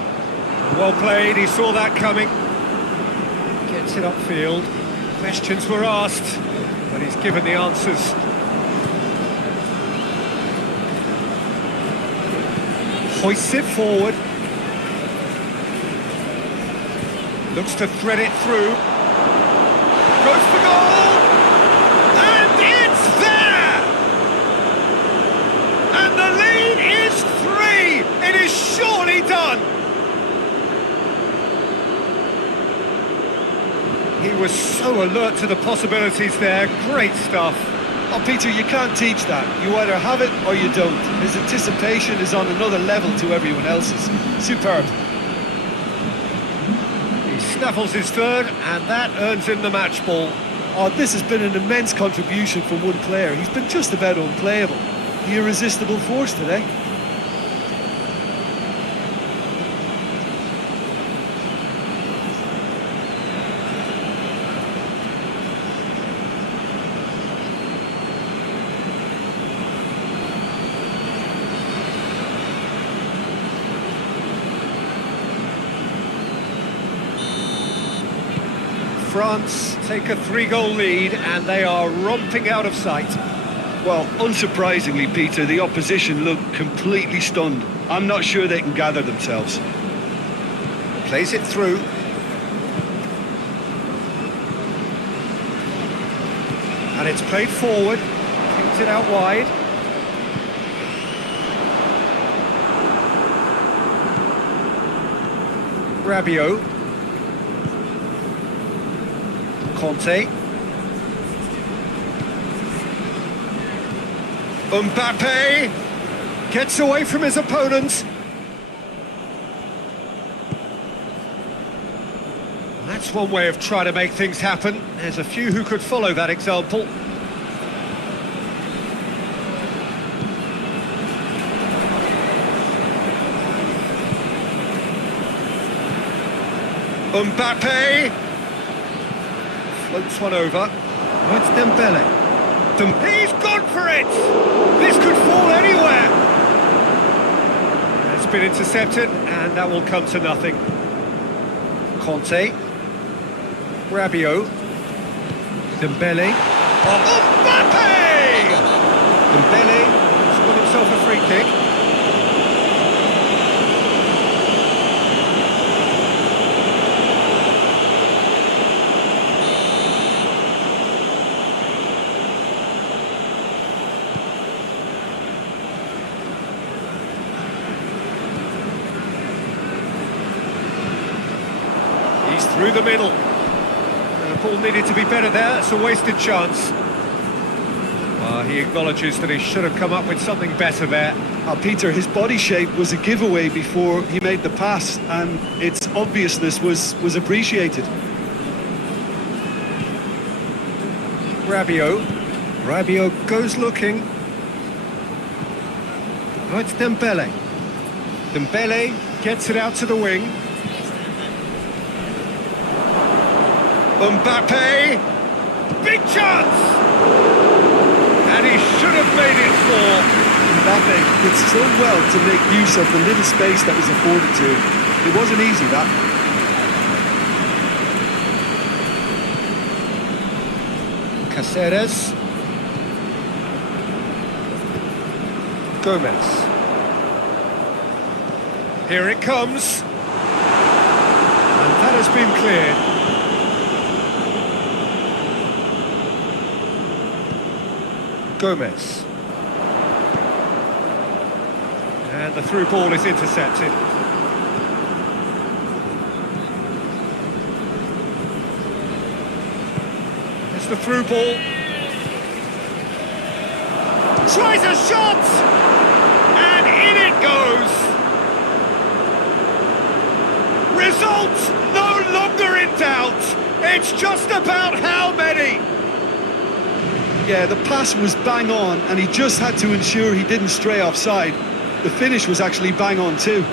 Well played, he saw that coming. Gets it upfield. Questions were asked, but he's given the answers. Hoists it forward. Looks to thread it through. Goes for goal! And it's there! And the lead is 3! It is surely done! He was so alert to the possibilities there. Great stuff. Oh, Peter, you can't teach that. You either have it or you don't. His anticipation is on another level to everyone else's. Superb. He snaffles his third, and that earns him the match ball. Oh, this has been an immense contribution from one player. He's been just about unplayable. The irresistible force today. France take a 3-goal lead and they are romping out of sight. Well, unsurprisingly, Peter, the opposition look completely stunned. I'm not sure they can gather themselves. Plays it through. And it's played forward. Kicks it out wide. Rabiot. Conte. Mbappé gets away from his opponent. That's one way of trying to make things happen. There's a few who could follow that example. Mbappé floats one over. Oh, it's Dembele. He's gone for it! This could fall anywhere! It's been intercepted, and that will come to nothing. Conte. Rabiot. Dembele. Oh, Mbappé! Dembele has got himself a free kick. He's through the middle. The ball needed to be better there. It's a wasted chance. He acknowledges that he should have come up with something better there. Peter, his body shape was a giveaway before he made the pass, and its obviousness was appreciated. Rabiot. Rabiot goes looking. Oh, it's Dembele. Dembele gets it out to the wing. Mbappé, big chance! And he should have made it 4. Mbappé did so well to make use of the little space that was afforded to him. It wasn't easy, that. Cáceres. Gomez. Here it comes. And that has been cleared. Gomez. And the through ball is intercepted. It's the through ball. Tries a shot! And in it goes! Result no longer in doubt! It's just about how many! Yeah, the pass was bang on, and he just had to ensure he didn't stray offside. The finish was actually bang on too.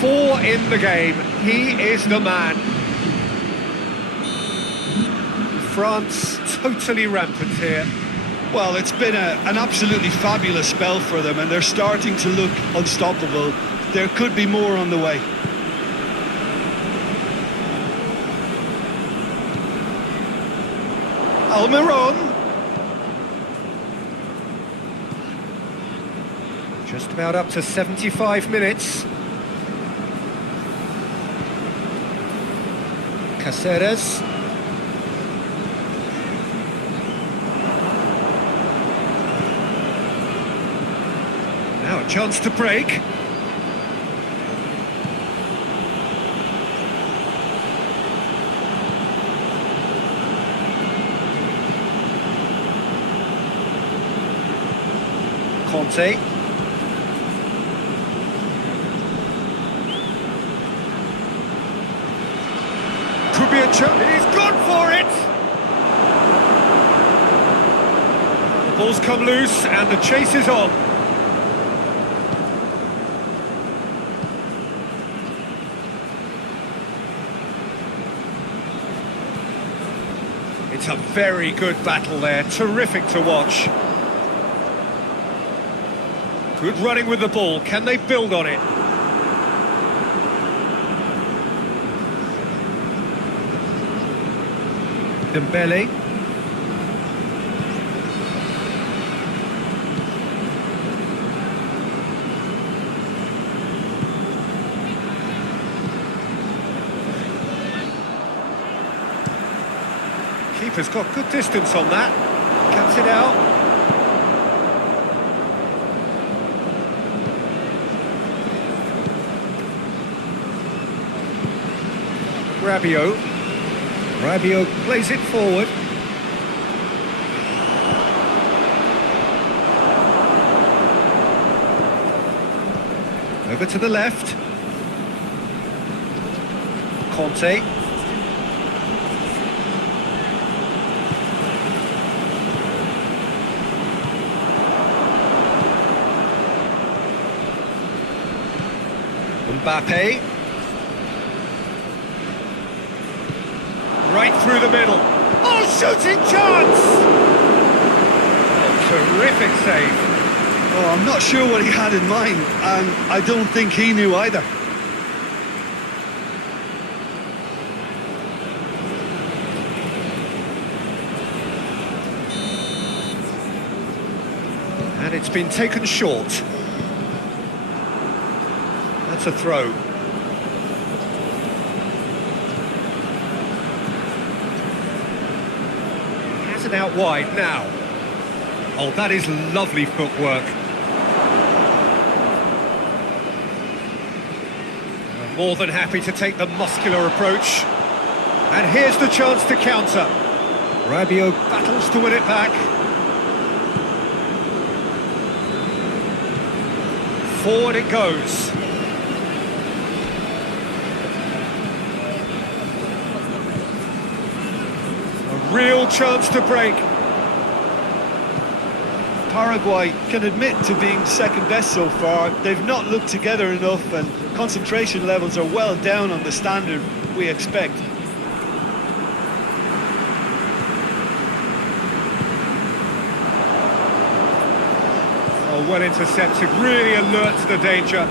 4 in the game. He is the man. France totally rampant here. Well, it's been an absolutely fabulous spell for them, and they're starting to look unstoppable. There could be more on the way. Almiron. Just about up to 75 minutes. Cáceres. Now a chance to break. Conte. Could be a chance. He's gone for it! The ball's come loose and the chase is on. It's a very good battle there. Terrific to watch. Good running with the ball. Can they build on it? Dembele. Keeper's got good distance on that. Cuts it out. Rabiot plays it forward. Over to the left. Conte. Mbappé. Right through the middle. Oh, shooting chance! Oh, terrific save. Oh, I'm not sure what he had in mind, and I don't think he knew either. And it's been taken short. That's a throw. Has it out wide now. Oh, that is lovely footwork. More than happy to take the muscular approach. And here's the chance to counter. Rabiot battles to win it back. Forward it goes. A real chance to break. Paraguay can admit to being second best so far. They've not looked together enough, and concentration levels are well down on the standard we expect. Oh, well intercepted, really alert to the danger.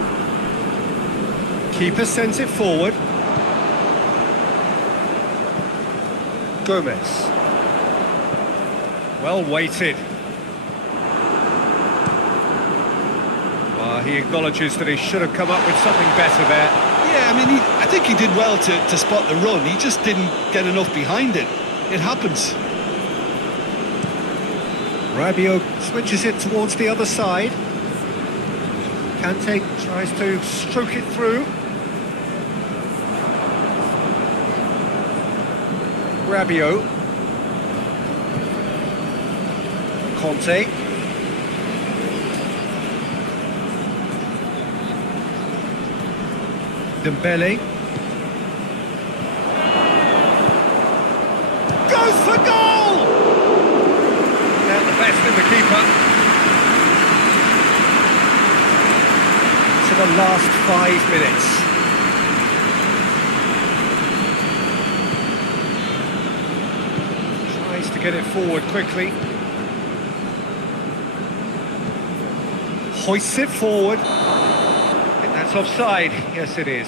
Keeper sends it forward. Gomez. Well weighted. Well, he acknowledges that he should have come up with something better there. Yeah, I mean, I think he did well to spot the run. He just didn't get enough behind it. It happens. Rabiot switches it towards the other side. Kante tries to stroke it through. Rabiot. Conte. Dembele. Goes for goal! At the best of the keeper. To the last 5 minutes. Tries to get it forward quickly. Hoists it forward. I think that's offside. Yes, it is.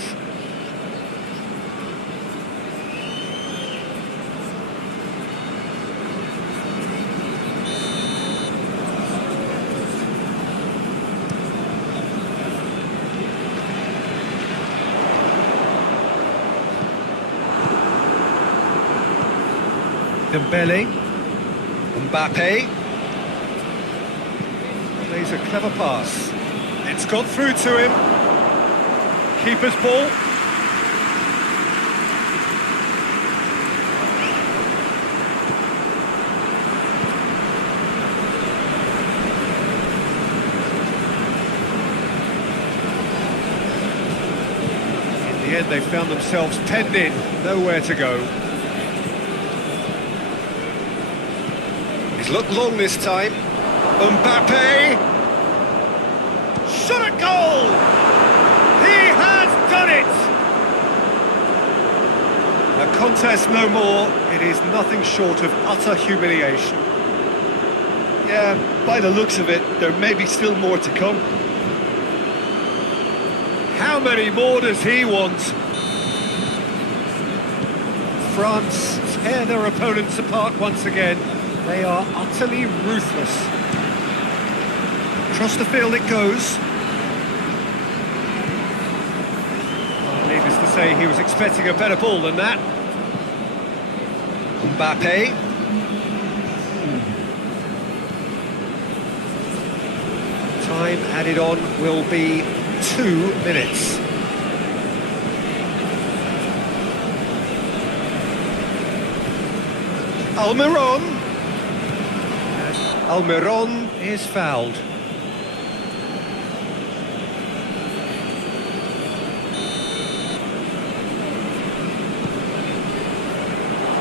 Dembele. Mbappé. Plays a clever pass. It's got through to him. Keeper's ball. In the end, they found themselves penned in, nowhere to go. He's looked long this time. Mbappé! Shot a goal! He has done it! A contest no more. It is nothing short of utter humiliation. Yeah, by the looks of it, there may be still more to come. How many more does he want? France tear their opponents apart once again. They are utterly ruthless. Across the field it goes. Well, needless to say, he was expecting a better ball than that. Mbappé. Time added on will be 2 minutes. Almiron. Almiron is fouled.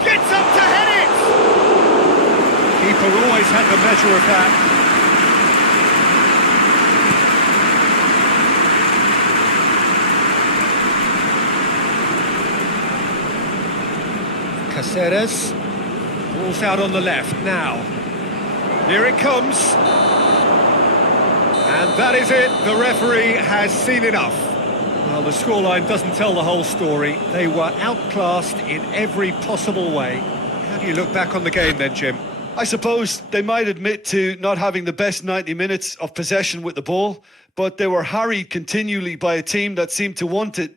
Gets up to head it! Keeper always had the measure of that. Caceres. Ball's out on the left now. Here it comes. And that is it. The referee has seen enough. Well, the scoreline doesn't tell the whole story. They were outclassed in every possible way. How do you look back on the game then, Jim? I suppose they might admit to not having the best 90 minutes of possession with the ball, but they were harried continually by a team that seemed to want it